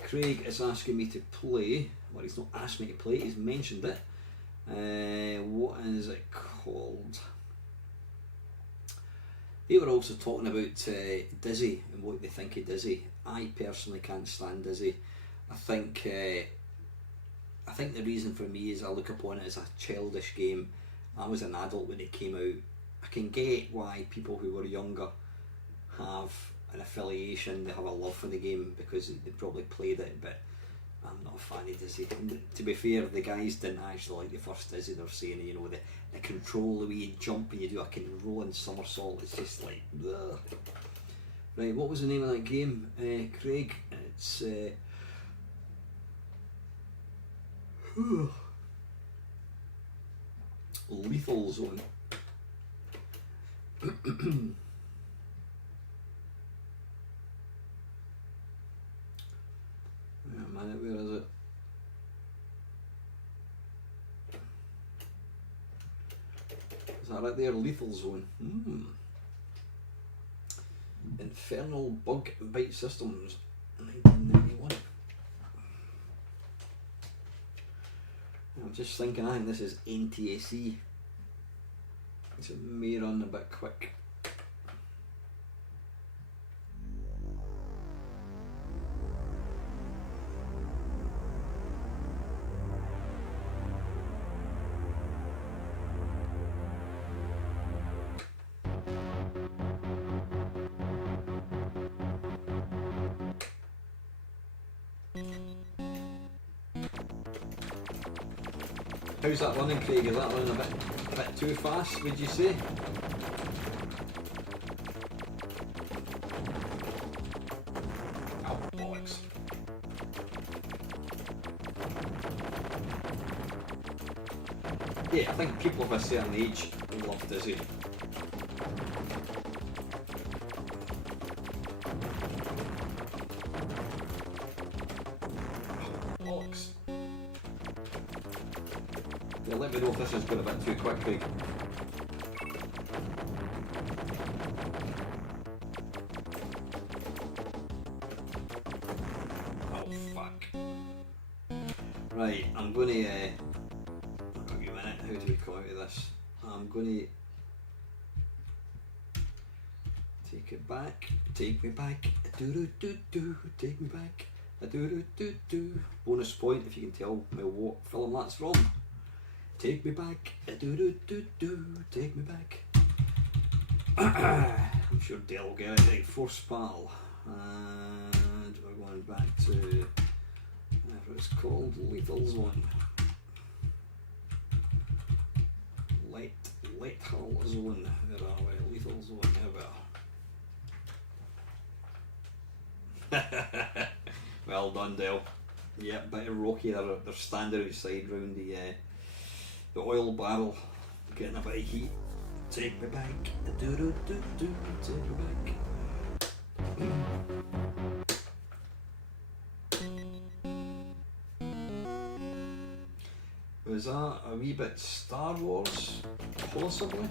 Craig is asking me to play, well, he's not asked me to play, he's mentioned it. What is it called? They were also talking about Dizzy and what they think of Dizzy. I personally can't stand Dizzy. I think the reason for me is I look upon it as a childish game. I was an adult when it came out. I can get why people who were younger have an affiliation, they have a love for the game because they probably played it, but I'm not a fan of Dizzy. And to be fair, the guys didn't actually like the first Dizzy. They're saying, you know, the control, the way you jump and you do a kind of rolling somersault, it's just like, ugh. Right, what was the name of that game, Craig? It's Lethal Zone. Man, where is it? Is that right there? Lethal Zone. Infernal Bug Bite Systems, 1991. I'm just thinking, I think this is NTSC. So it may run a bit quick. How's that running, Craig? Is that running a bit too fast, would you say? Oh, bollocks. Yeah, I think people of a certain age love Dizzy. Bollocks. Yeah, let me know if this has gone a bit too quick, Craig. Oh, fuck. Right, I'm going to... I'll give you a minute, how do we come out of this? I'm going to Take it back, take me back, do do do do, take me back, do do do do. Bonus point if you can tell me what film that's from. Take me back, do do do do, take me back. I'm sure Dale will get it right. Force Battle, and we're going back to whatever it's called, Lethal Zone. Lethal Zone. Where are we? Lethal Zone. Here we are. Well done, Dale. Yeah, bit of rocky. They're standing outside round the oil barrel, getting a bit of heat. Take me back, do do do do, take me back. Was that a wee bit Star Wars, possibly?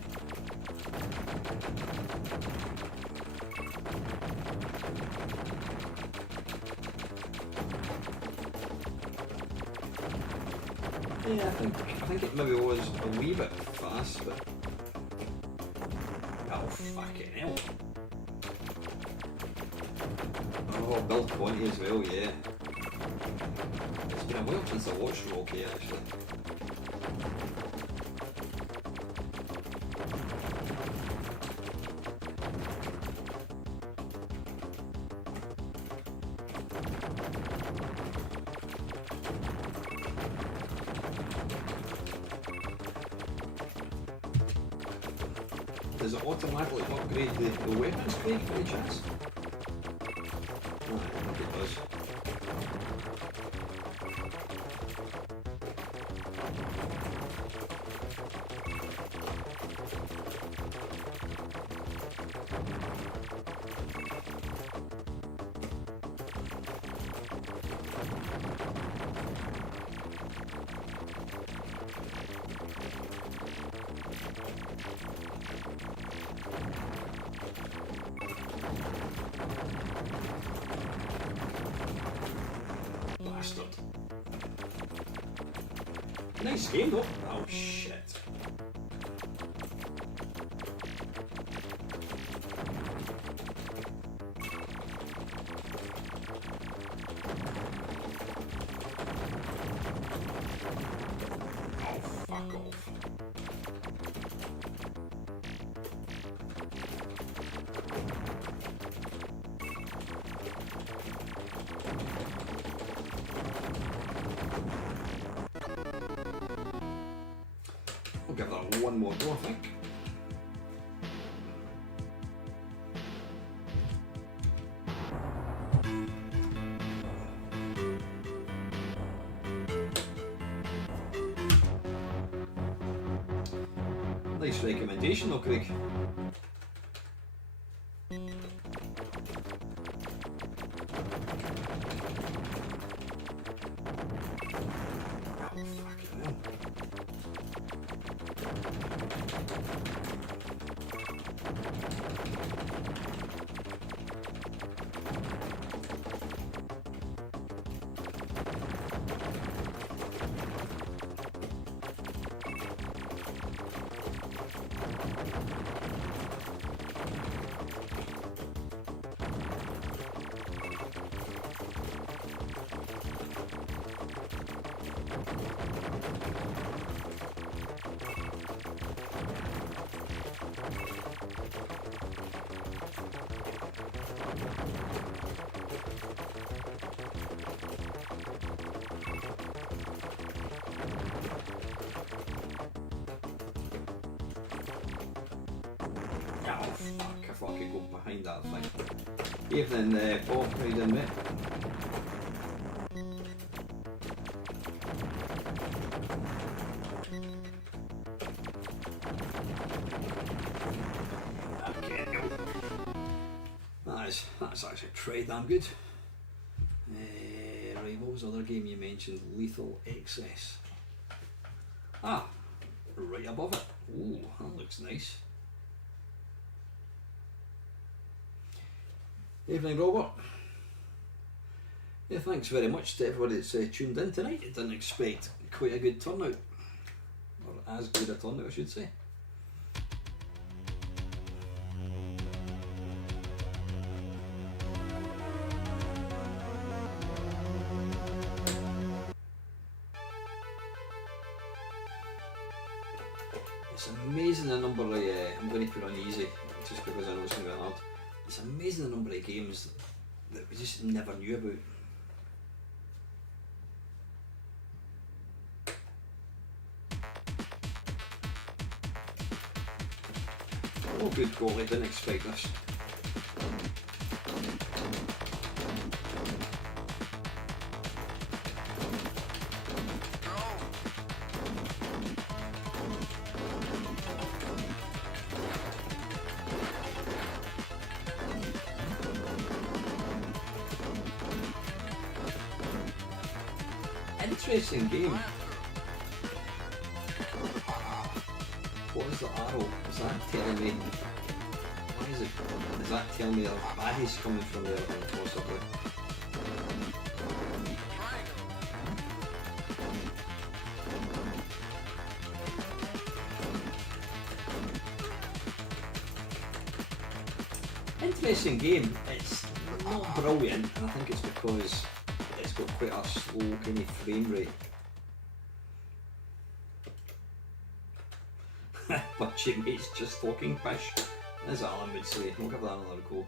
Yeah, I think it maybe was a wee bit fast, but oh fucking hell! Oh, Bill Conti as well, yeah. It's been a while since I watched Rocky actually. Does it automatically upgrade the weapons, Craig, by any chance? No, I think it does. Bastard. Nice game though. Oh shit. Oh fuck off. I'll give that one more go, I think. Nice recommendation though, Craig. Oh fuck, I thought I could go behind that thing. Evening, Bob, how you doing, mate? Okay, go. That's actually pretty damn good. Right, what was the other game you mentioned? Lethal Excess. Ah, right above it. Ooh, that looks nice. Evening, Robert. Yeah, thanks very much to everybody that's tuned in tonight. I didn't expect quite a good turnout, or as good a turnout, I should say. It's amazing the number of, I'm going to put on easy just because I know it's going to be hard. It's amazing the number of games that we just never knew about. Oh good golly, didn't expect this. Interesting game. What is the arrow? Is that telling me? Why is it? Is that telling me there's baddies coming from there? Possibly. Interesting game. It's not brilliant, and I think it's because it's got quite a slow kind of frame rate. Bunch of mates just talking fish, as Alan would say. We'll give that another go.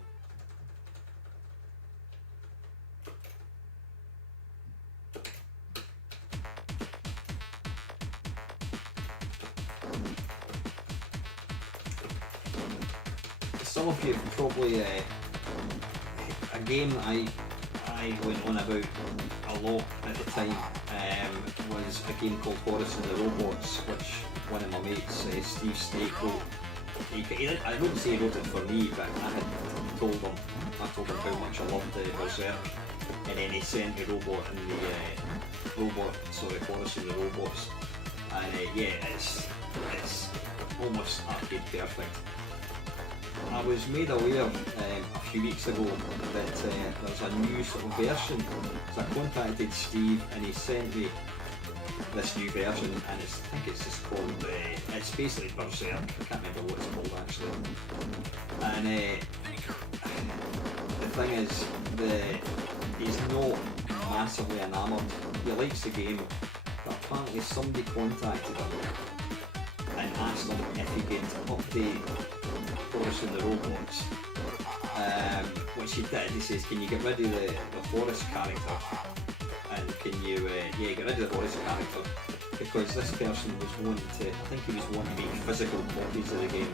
Some of you have probably a game I went on about a lot at the time was a game called Horace and the Robots, which one of my mates, Steve Snake, wrote. I wouldn't say he wrote it for me, but I had told him how much I loved the Berserk, and then he sent the robot and Horace and the Robots, and yeah, it's almost arcade perfect. I was made aware a few weeks ago that there's a new sort of version, so I contacted Steve and he sent me this new version, and I think it's just called, it's basically Berserk, I can't remember what it's called actually. And the thing is, he's not massively enamoured, he likes the game, but apparently somebody contacted him and asked him if he could update Horace and the Robots, which he did. He says, can you get rid of the Horace character, and can you get rid of the Horace character, because this person was wanting to, I think he was wanting to make physical copies of the game,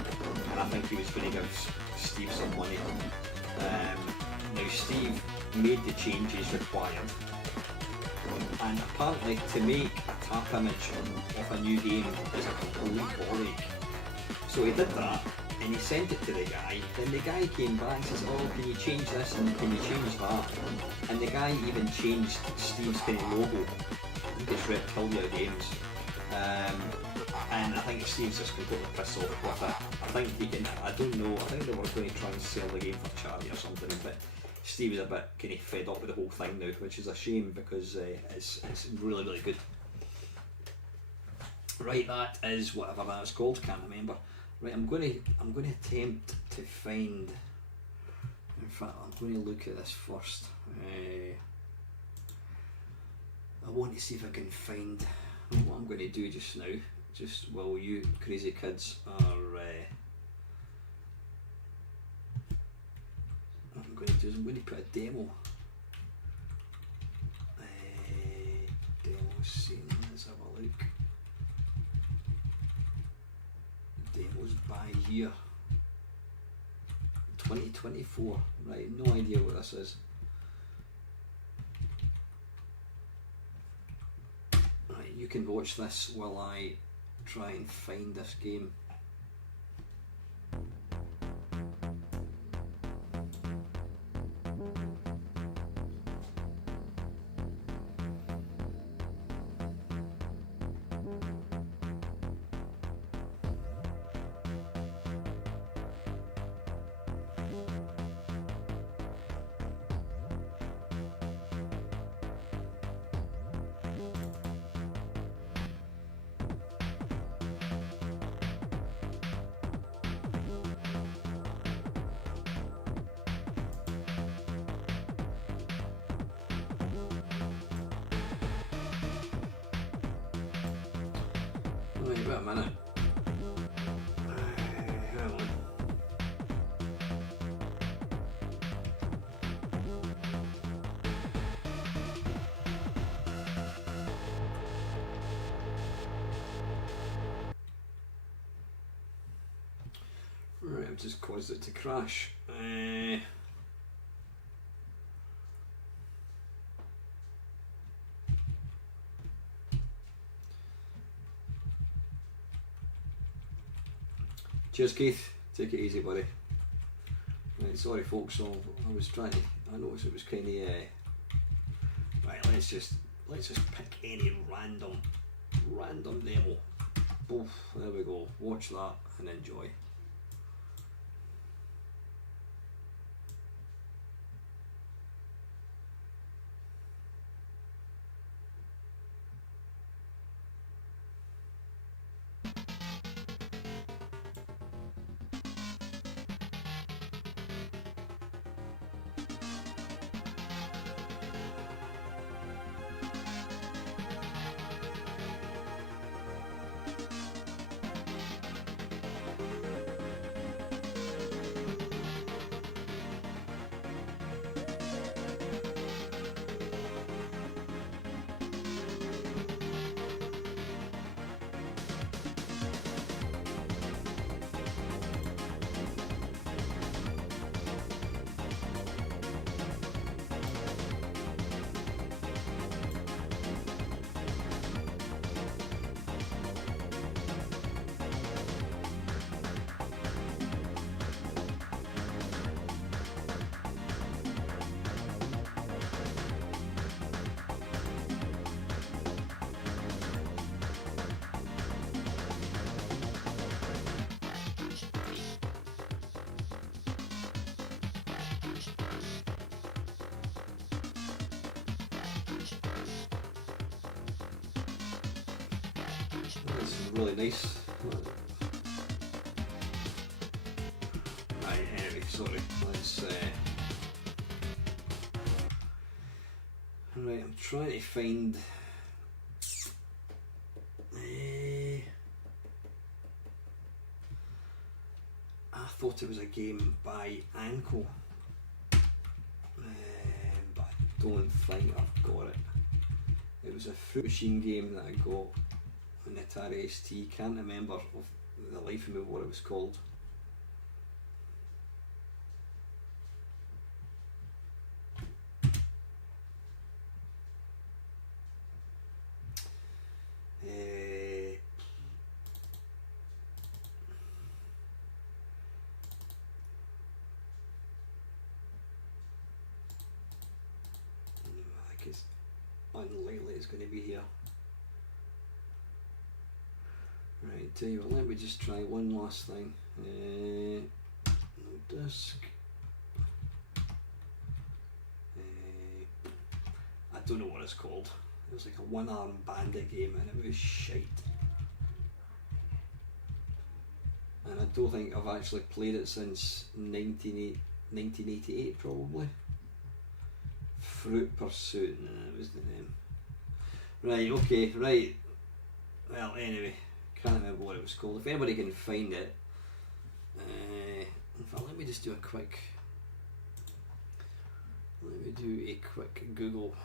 and I think he was going to give Steve some money. Now Steve made the changes required, and apparently to make a tap image of a new game is a complete ball ache. So he did that, and he sent it to the guy. Then the guy came back and says, oh, can you change this and can you change that? And the guy even changed Steve's kind of logo. I think it's Reptilia Games. And I think Steve's just completely pissed off with it. I think I don't know, I think they were going to try and sell the game for charity or something, but Steve is a bit kind of fed up with the whole thing now, which is a shame because it's really, really good. Right, that is whatever that's called, can't remember. Right, I'm going to attempt to find. In fact, I'm going to look at this first. I want to see if I can find what I'm going to do just now. Just while you crazy kids are. What I'm going to do is I'm going to put a demo. Demo scene. Let's have a look. Demos by year 2024. Right, no idea what this is. Right, you can watch this while I try and find this game. Wait a minute. Right, I've just caused it to crash. Cheers, Keith. Take it easy, buddy. Right, sorry, folks. I was trying to. I noticed it was kind of. Right, let's just pick any random demo. Oof, there we go. Watch that and enjoy. This is really nice. Right, anyway, sorry. Let's. Right, I'm trying to find. I thought it was a game by Anko, but I don't think I've got it. It was a fruit machine game that I got on Atari ST. Can't remember of the life of me what it was called. I think it's unlikely it's going to be here. Right, tell you what, let me just try one last thing. No disc. I don't know what it's called. It was like a one-arm bandit game and it was shite. And I don't think I've actually played it since 1988 probably. Fruit Pursuit, no, that was the name. Right, okay, right. Well, anyway, can't remember what it was called. If anybody can find it, in fact, let me just do a quick. Let me do a quick Google.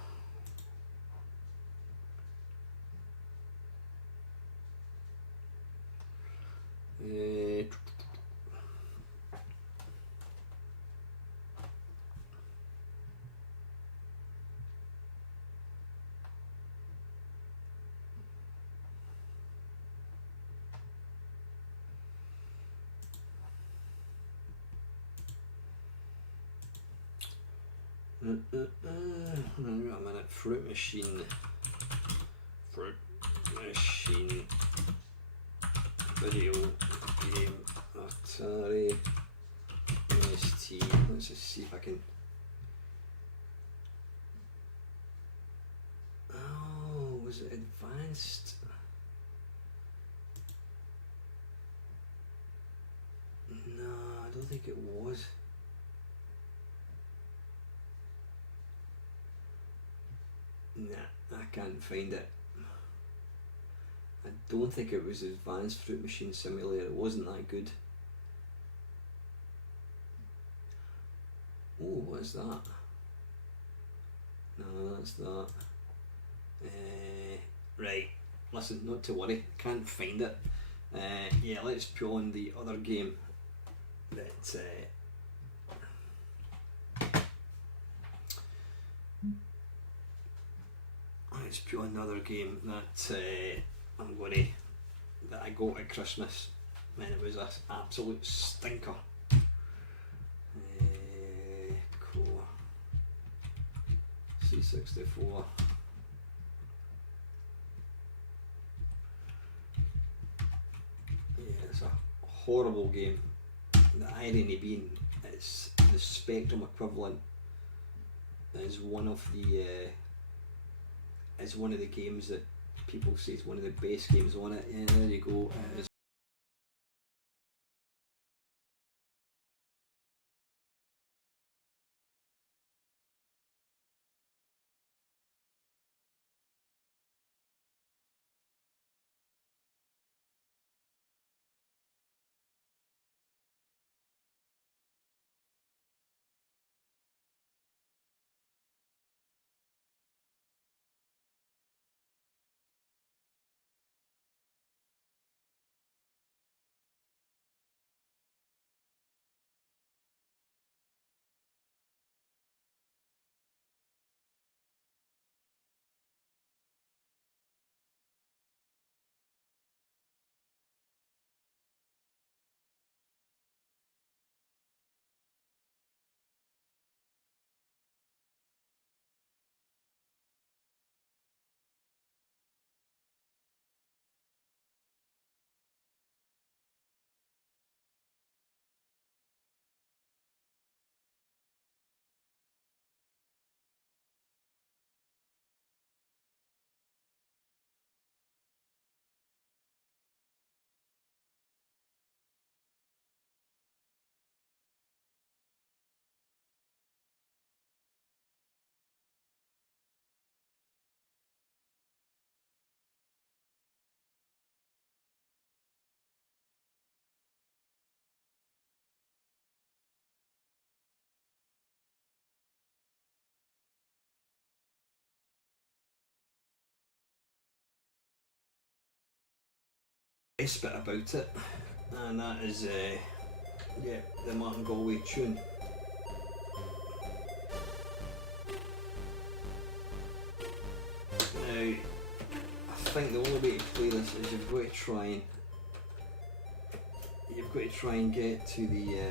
Hang on a minute. Fruit machine. Video game Atari ST. Let's just see if I can. Oh, was it advanced? No, I don't think it was. Nah, I can't find it. I don't think it was Advanced Fruit Machine Simulator. It wasn't that good. Oh, what's that? No, that's that. Right, listen, not to worry, can't find it. Yeah, let's put on the other game. that let's put another game that that I got at Christmas, and it was an absolute stinker. Cool. C64. Yeah, it's a horrible game. The irony being, it's the Spectrum equivalent is one of the games that people say is one of the best games on it. Yeah, there you go. Best bit about it, and that is the Martin Galway tune. Now, I think the only way to play this is you've got to try and get to the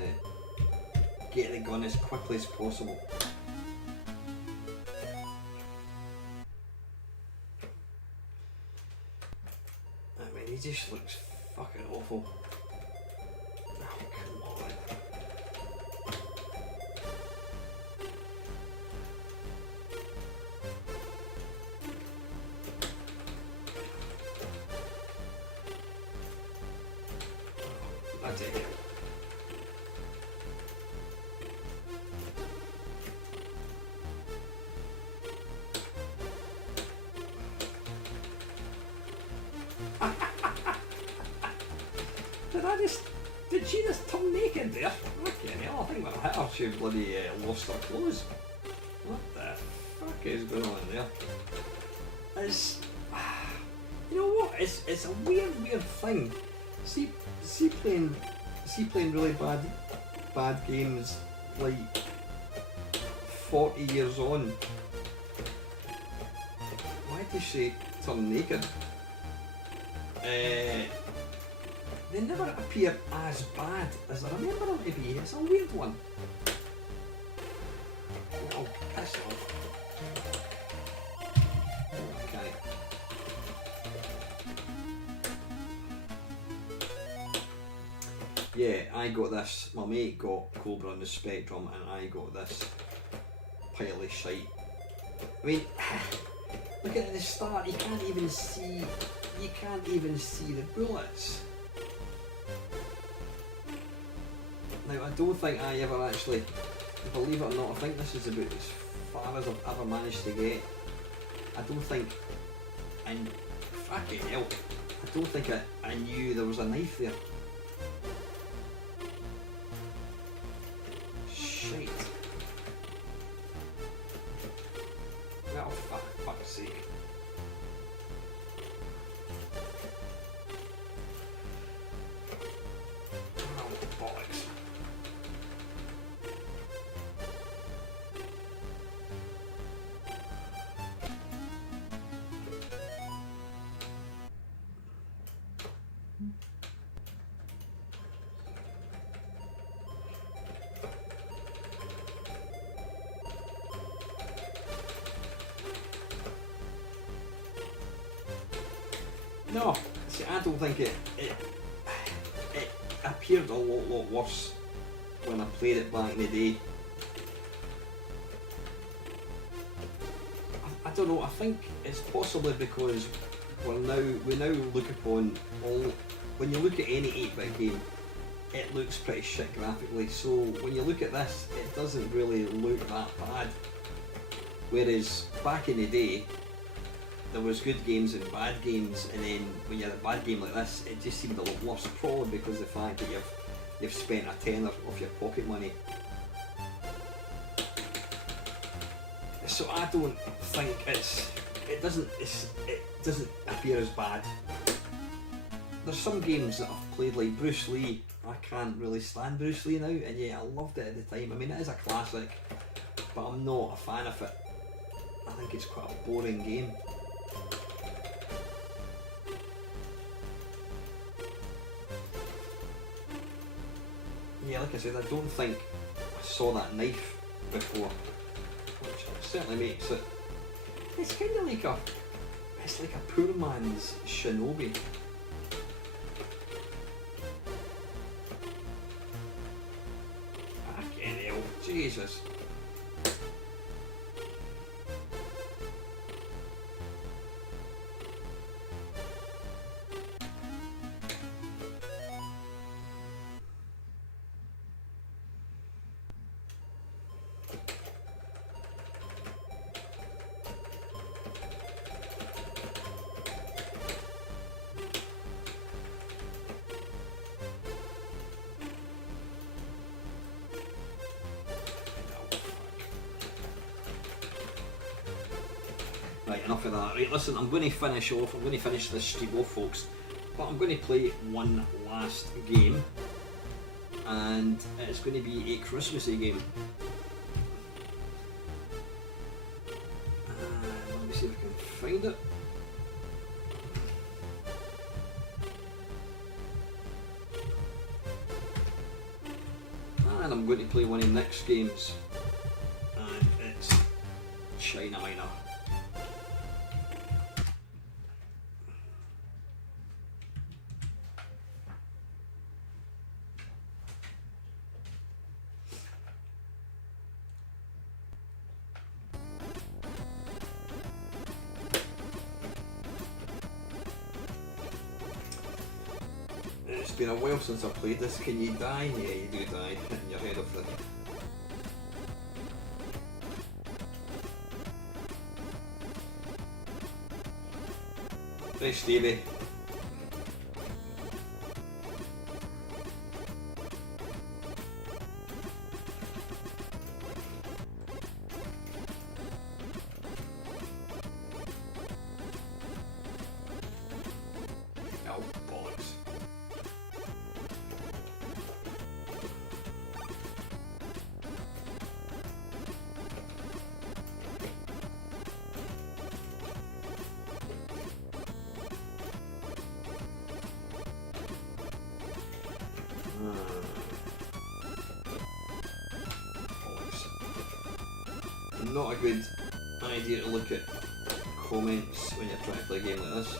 gun as quickly as possible. He just looks fucking awful. Oh, come on. That's it. Did she just turn naked there? Fucking hell, I think when I hit her she bloody lost her clothes. What the fuck is going on there? It's, you know what, it's a weird thing. See playing really bad games like 40 years on. Why did she turn naked? They never appear as bad as I remember them to be. It's a weird one. Oh, piss off. Okay. Yeah, I got this. My mate got Cobra on the Spectrum, and I got this pile of shite. I mean, look at the start. You can't even see the bullets. Now, I don't think I ever actually, believe it or not, I think this is about as far as I've ever managed to get. I don't think, and fucking hell, I don't think I knew there was a knife there. Shite. Well, fuck's sake. Oh, bollocks. No, see, I don't think it appeared a lot worse when I played it back in the day. I don't know. I think it's possibly because we now look upon all. When you look at any 8-bit game, it looks pretty shit graphically. So when you look at this, it doesn't really look that bad. Whereas back in the day, there was good games and bad games, and then when you had a bad game like this, it just seemed a lot worse. Probably because of the fact that you've spent a tenner of your pocket money. So I don't think it doesn't appear as bad. There's some games that I've played, like Bruce Lee. I can't really stand Bruce Lee now, and yeah, I loved it at the time. I mean, it is a classic, but I'm not a fan of it. I think it's quite a boring game. Yeah, like I said, I don't think I saw that knife before, which certainly makes it. It's kind of like it's like a poor man's shinobi. Fucking hell, Jesus. Right, enough of that. Right, listen, I'm going to finish this stream off, folks, but I'm going to play one last game, and it's going to be a Christmassy game. Let me see if I can find it. And I'm going to play one of Nick's games, and it's China Minor. It's been a while since I played this. Can you die? Yeah, you do die, hitting your head off the... Hey Stevie. Oh, bollocks. Not a good idea to look at comments when you're trying to play a game like this.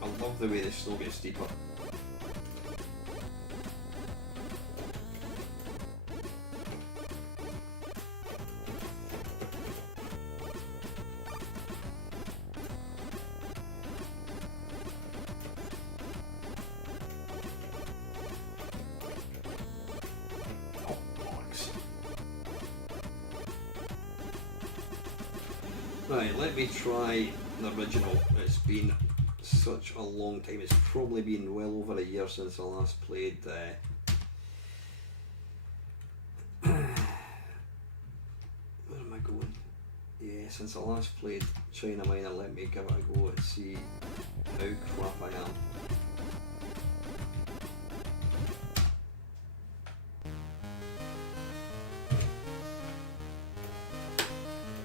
I love the way the snow gets deeper. Right, let me try the original. It's been such a long time. It's probably been well over a year since I last played where am I going? Yeah, since I last played China Minor. Let me give it a go and see how crap I am.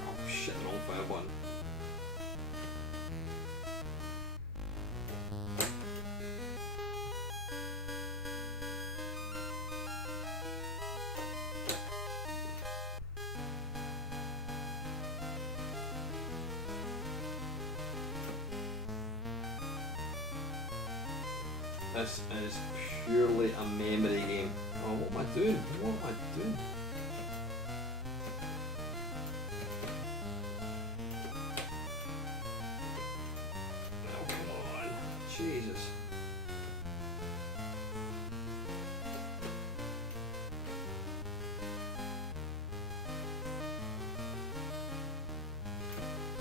Oh shit, wrong This is purely a memory game. Oh, what am I doing? What am I doing? Oh, come on. Jesus.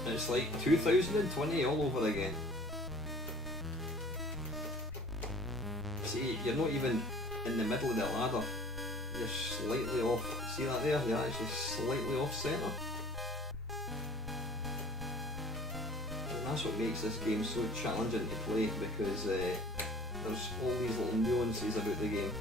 It's like 2020 all over again. See, you're not even in the middle of the ladder. You're slightly off. See that there? You're actually slightly off centre. And that's what makes this game so challenging to play, because there's all these little nuances about the game.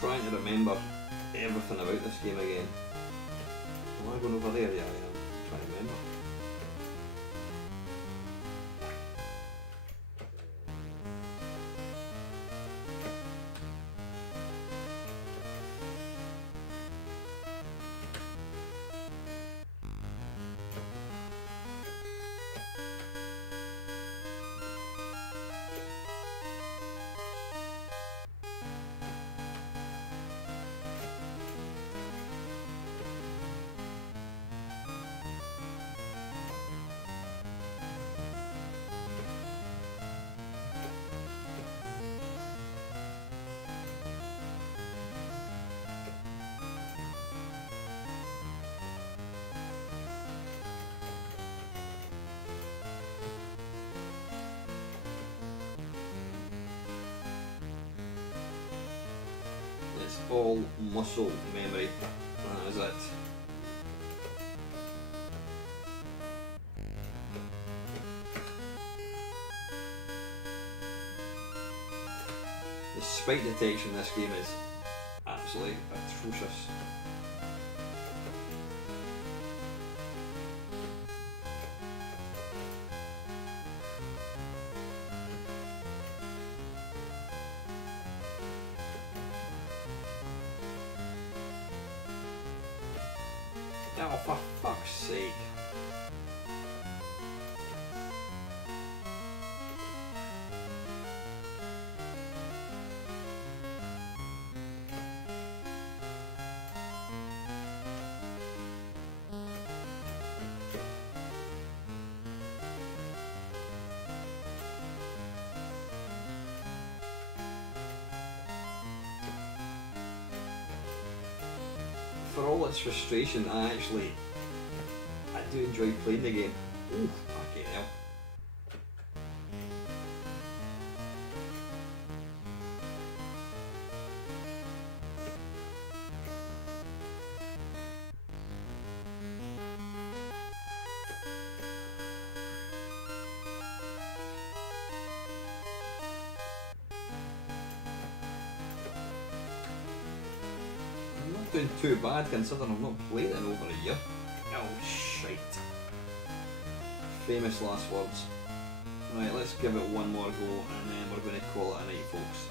Trying to remember everything about this game again. Am I going over there? Yeah, I am. Trying to remember. It's all muscle memory. That is it. The spike detection in this game is absolutely atrocious. Oh, for fuck's sake. For all its frustration, I do enjoy playing the game. Ooh, fucking hell. I'm not doing too bad considering I've not played it in over a year. Oh shite. Famous last words. Right, let's give it one more go and then we're going to call it a night, folks.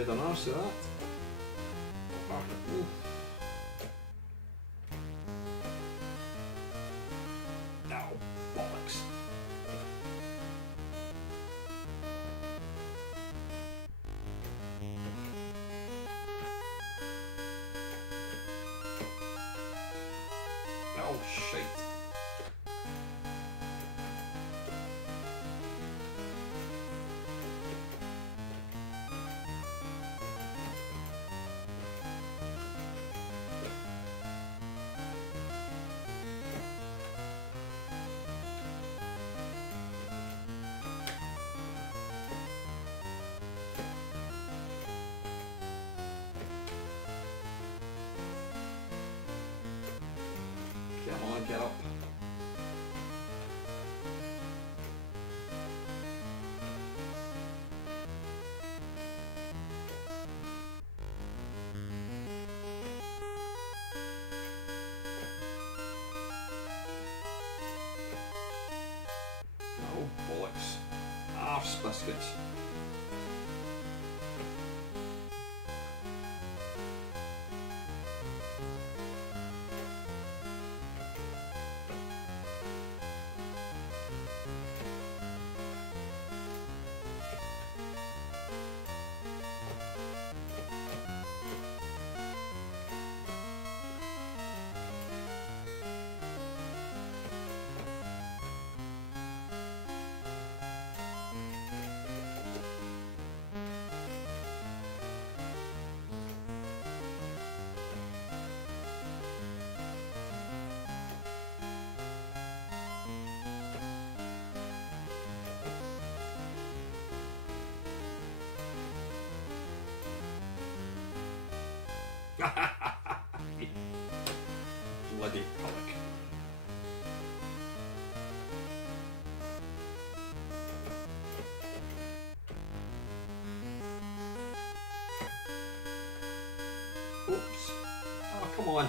made an arse of that. Ooh. No, bollocks. Oh, shite. Come on, get up. Oh, bollocks. Arse biscuits. Bloody pelic. Oops. Oh, come on.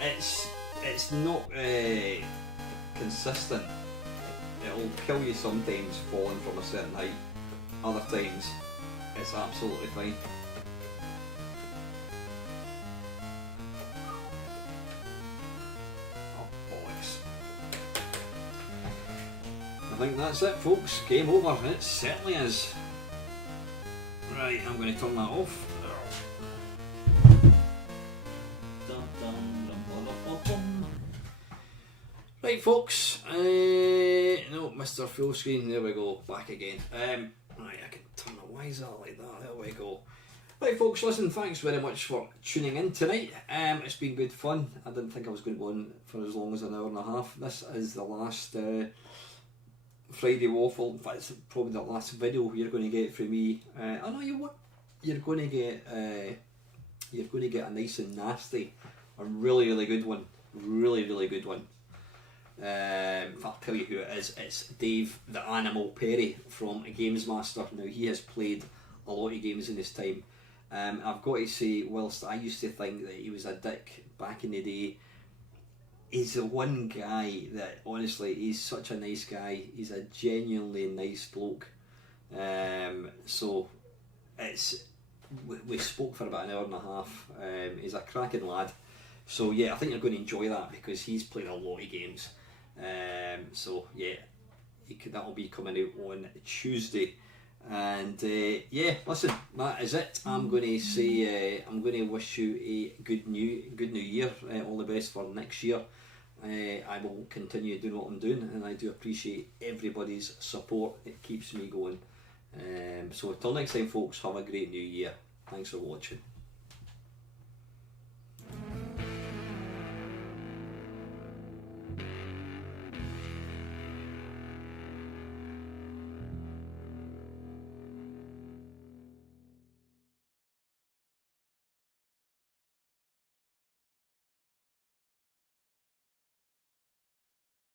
It's not consistent. It'll kill you sometimes falling from a certain height. Other times, it's absolutely fine. I think that's it, folks. Game over. It certainly is. Right, I'm going to turn that off. Right, folks. No, Mr. Full Screen. There we go. Back again. Right, I can turn the Wi-Fi like that. There we go. Right, folks. Listen, thanks very much for tuning in tonight. It's been good fun. I didn't think I was going to go on for as long as an hour and a half. This is the last Friday Waffle. In fact, it's probably the last video you're going to get from me. I know you what you're going to get. You're going to get a nice and nasty, a really good one, really good one. I'll tell you who it is. It's Dave the Animal Perry from Games Master. Now he has played a lot of games in his time. I've got to say, whilst I used to think that he was a dick back in the day, he's the one guy that, honestly, he's such a nice guy. He's a genuinely nice bloke. So we spoke for about an hour and a half. He's a cracking lad. So yeah, I think you're going to enjoy that because he's played a lot of games. So yeah, that'll be coming out on Tuesday. And yeah, listen, that is it. I'm going to say I'm going to wish you a good new year. All the best for next year. I will continue doing what I'm doing, and I do appreciate everybody's support. It keeps me going. So until next time, folks, have a great new year. Thanks for watching.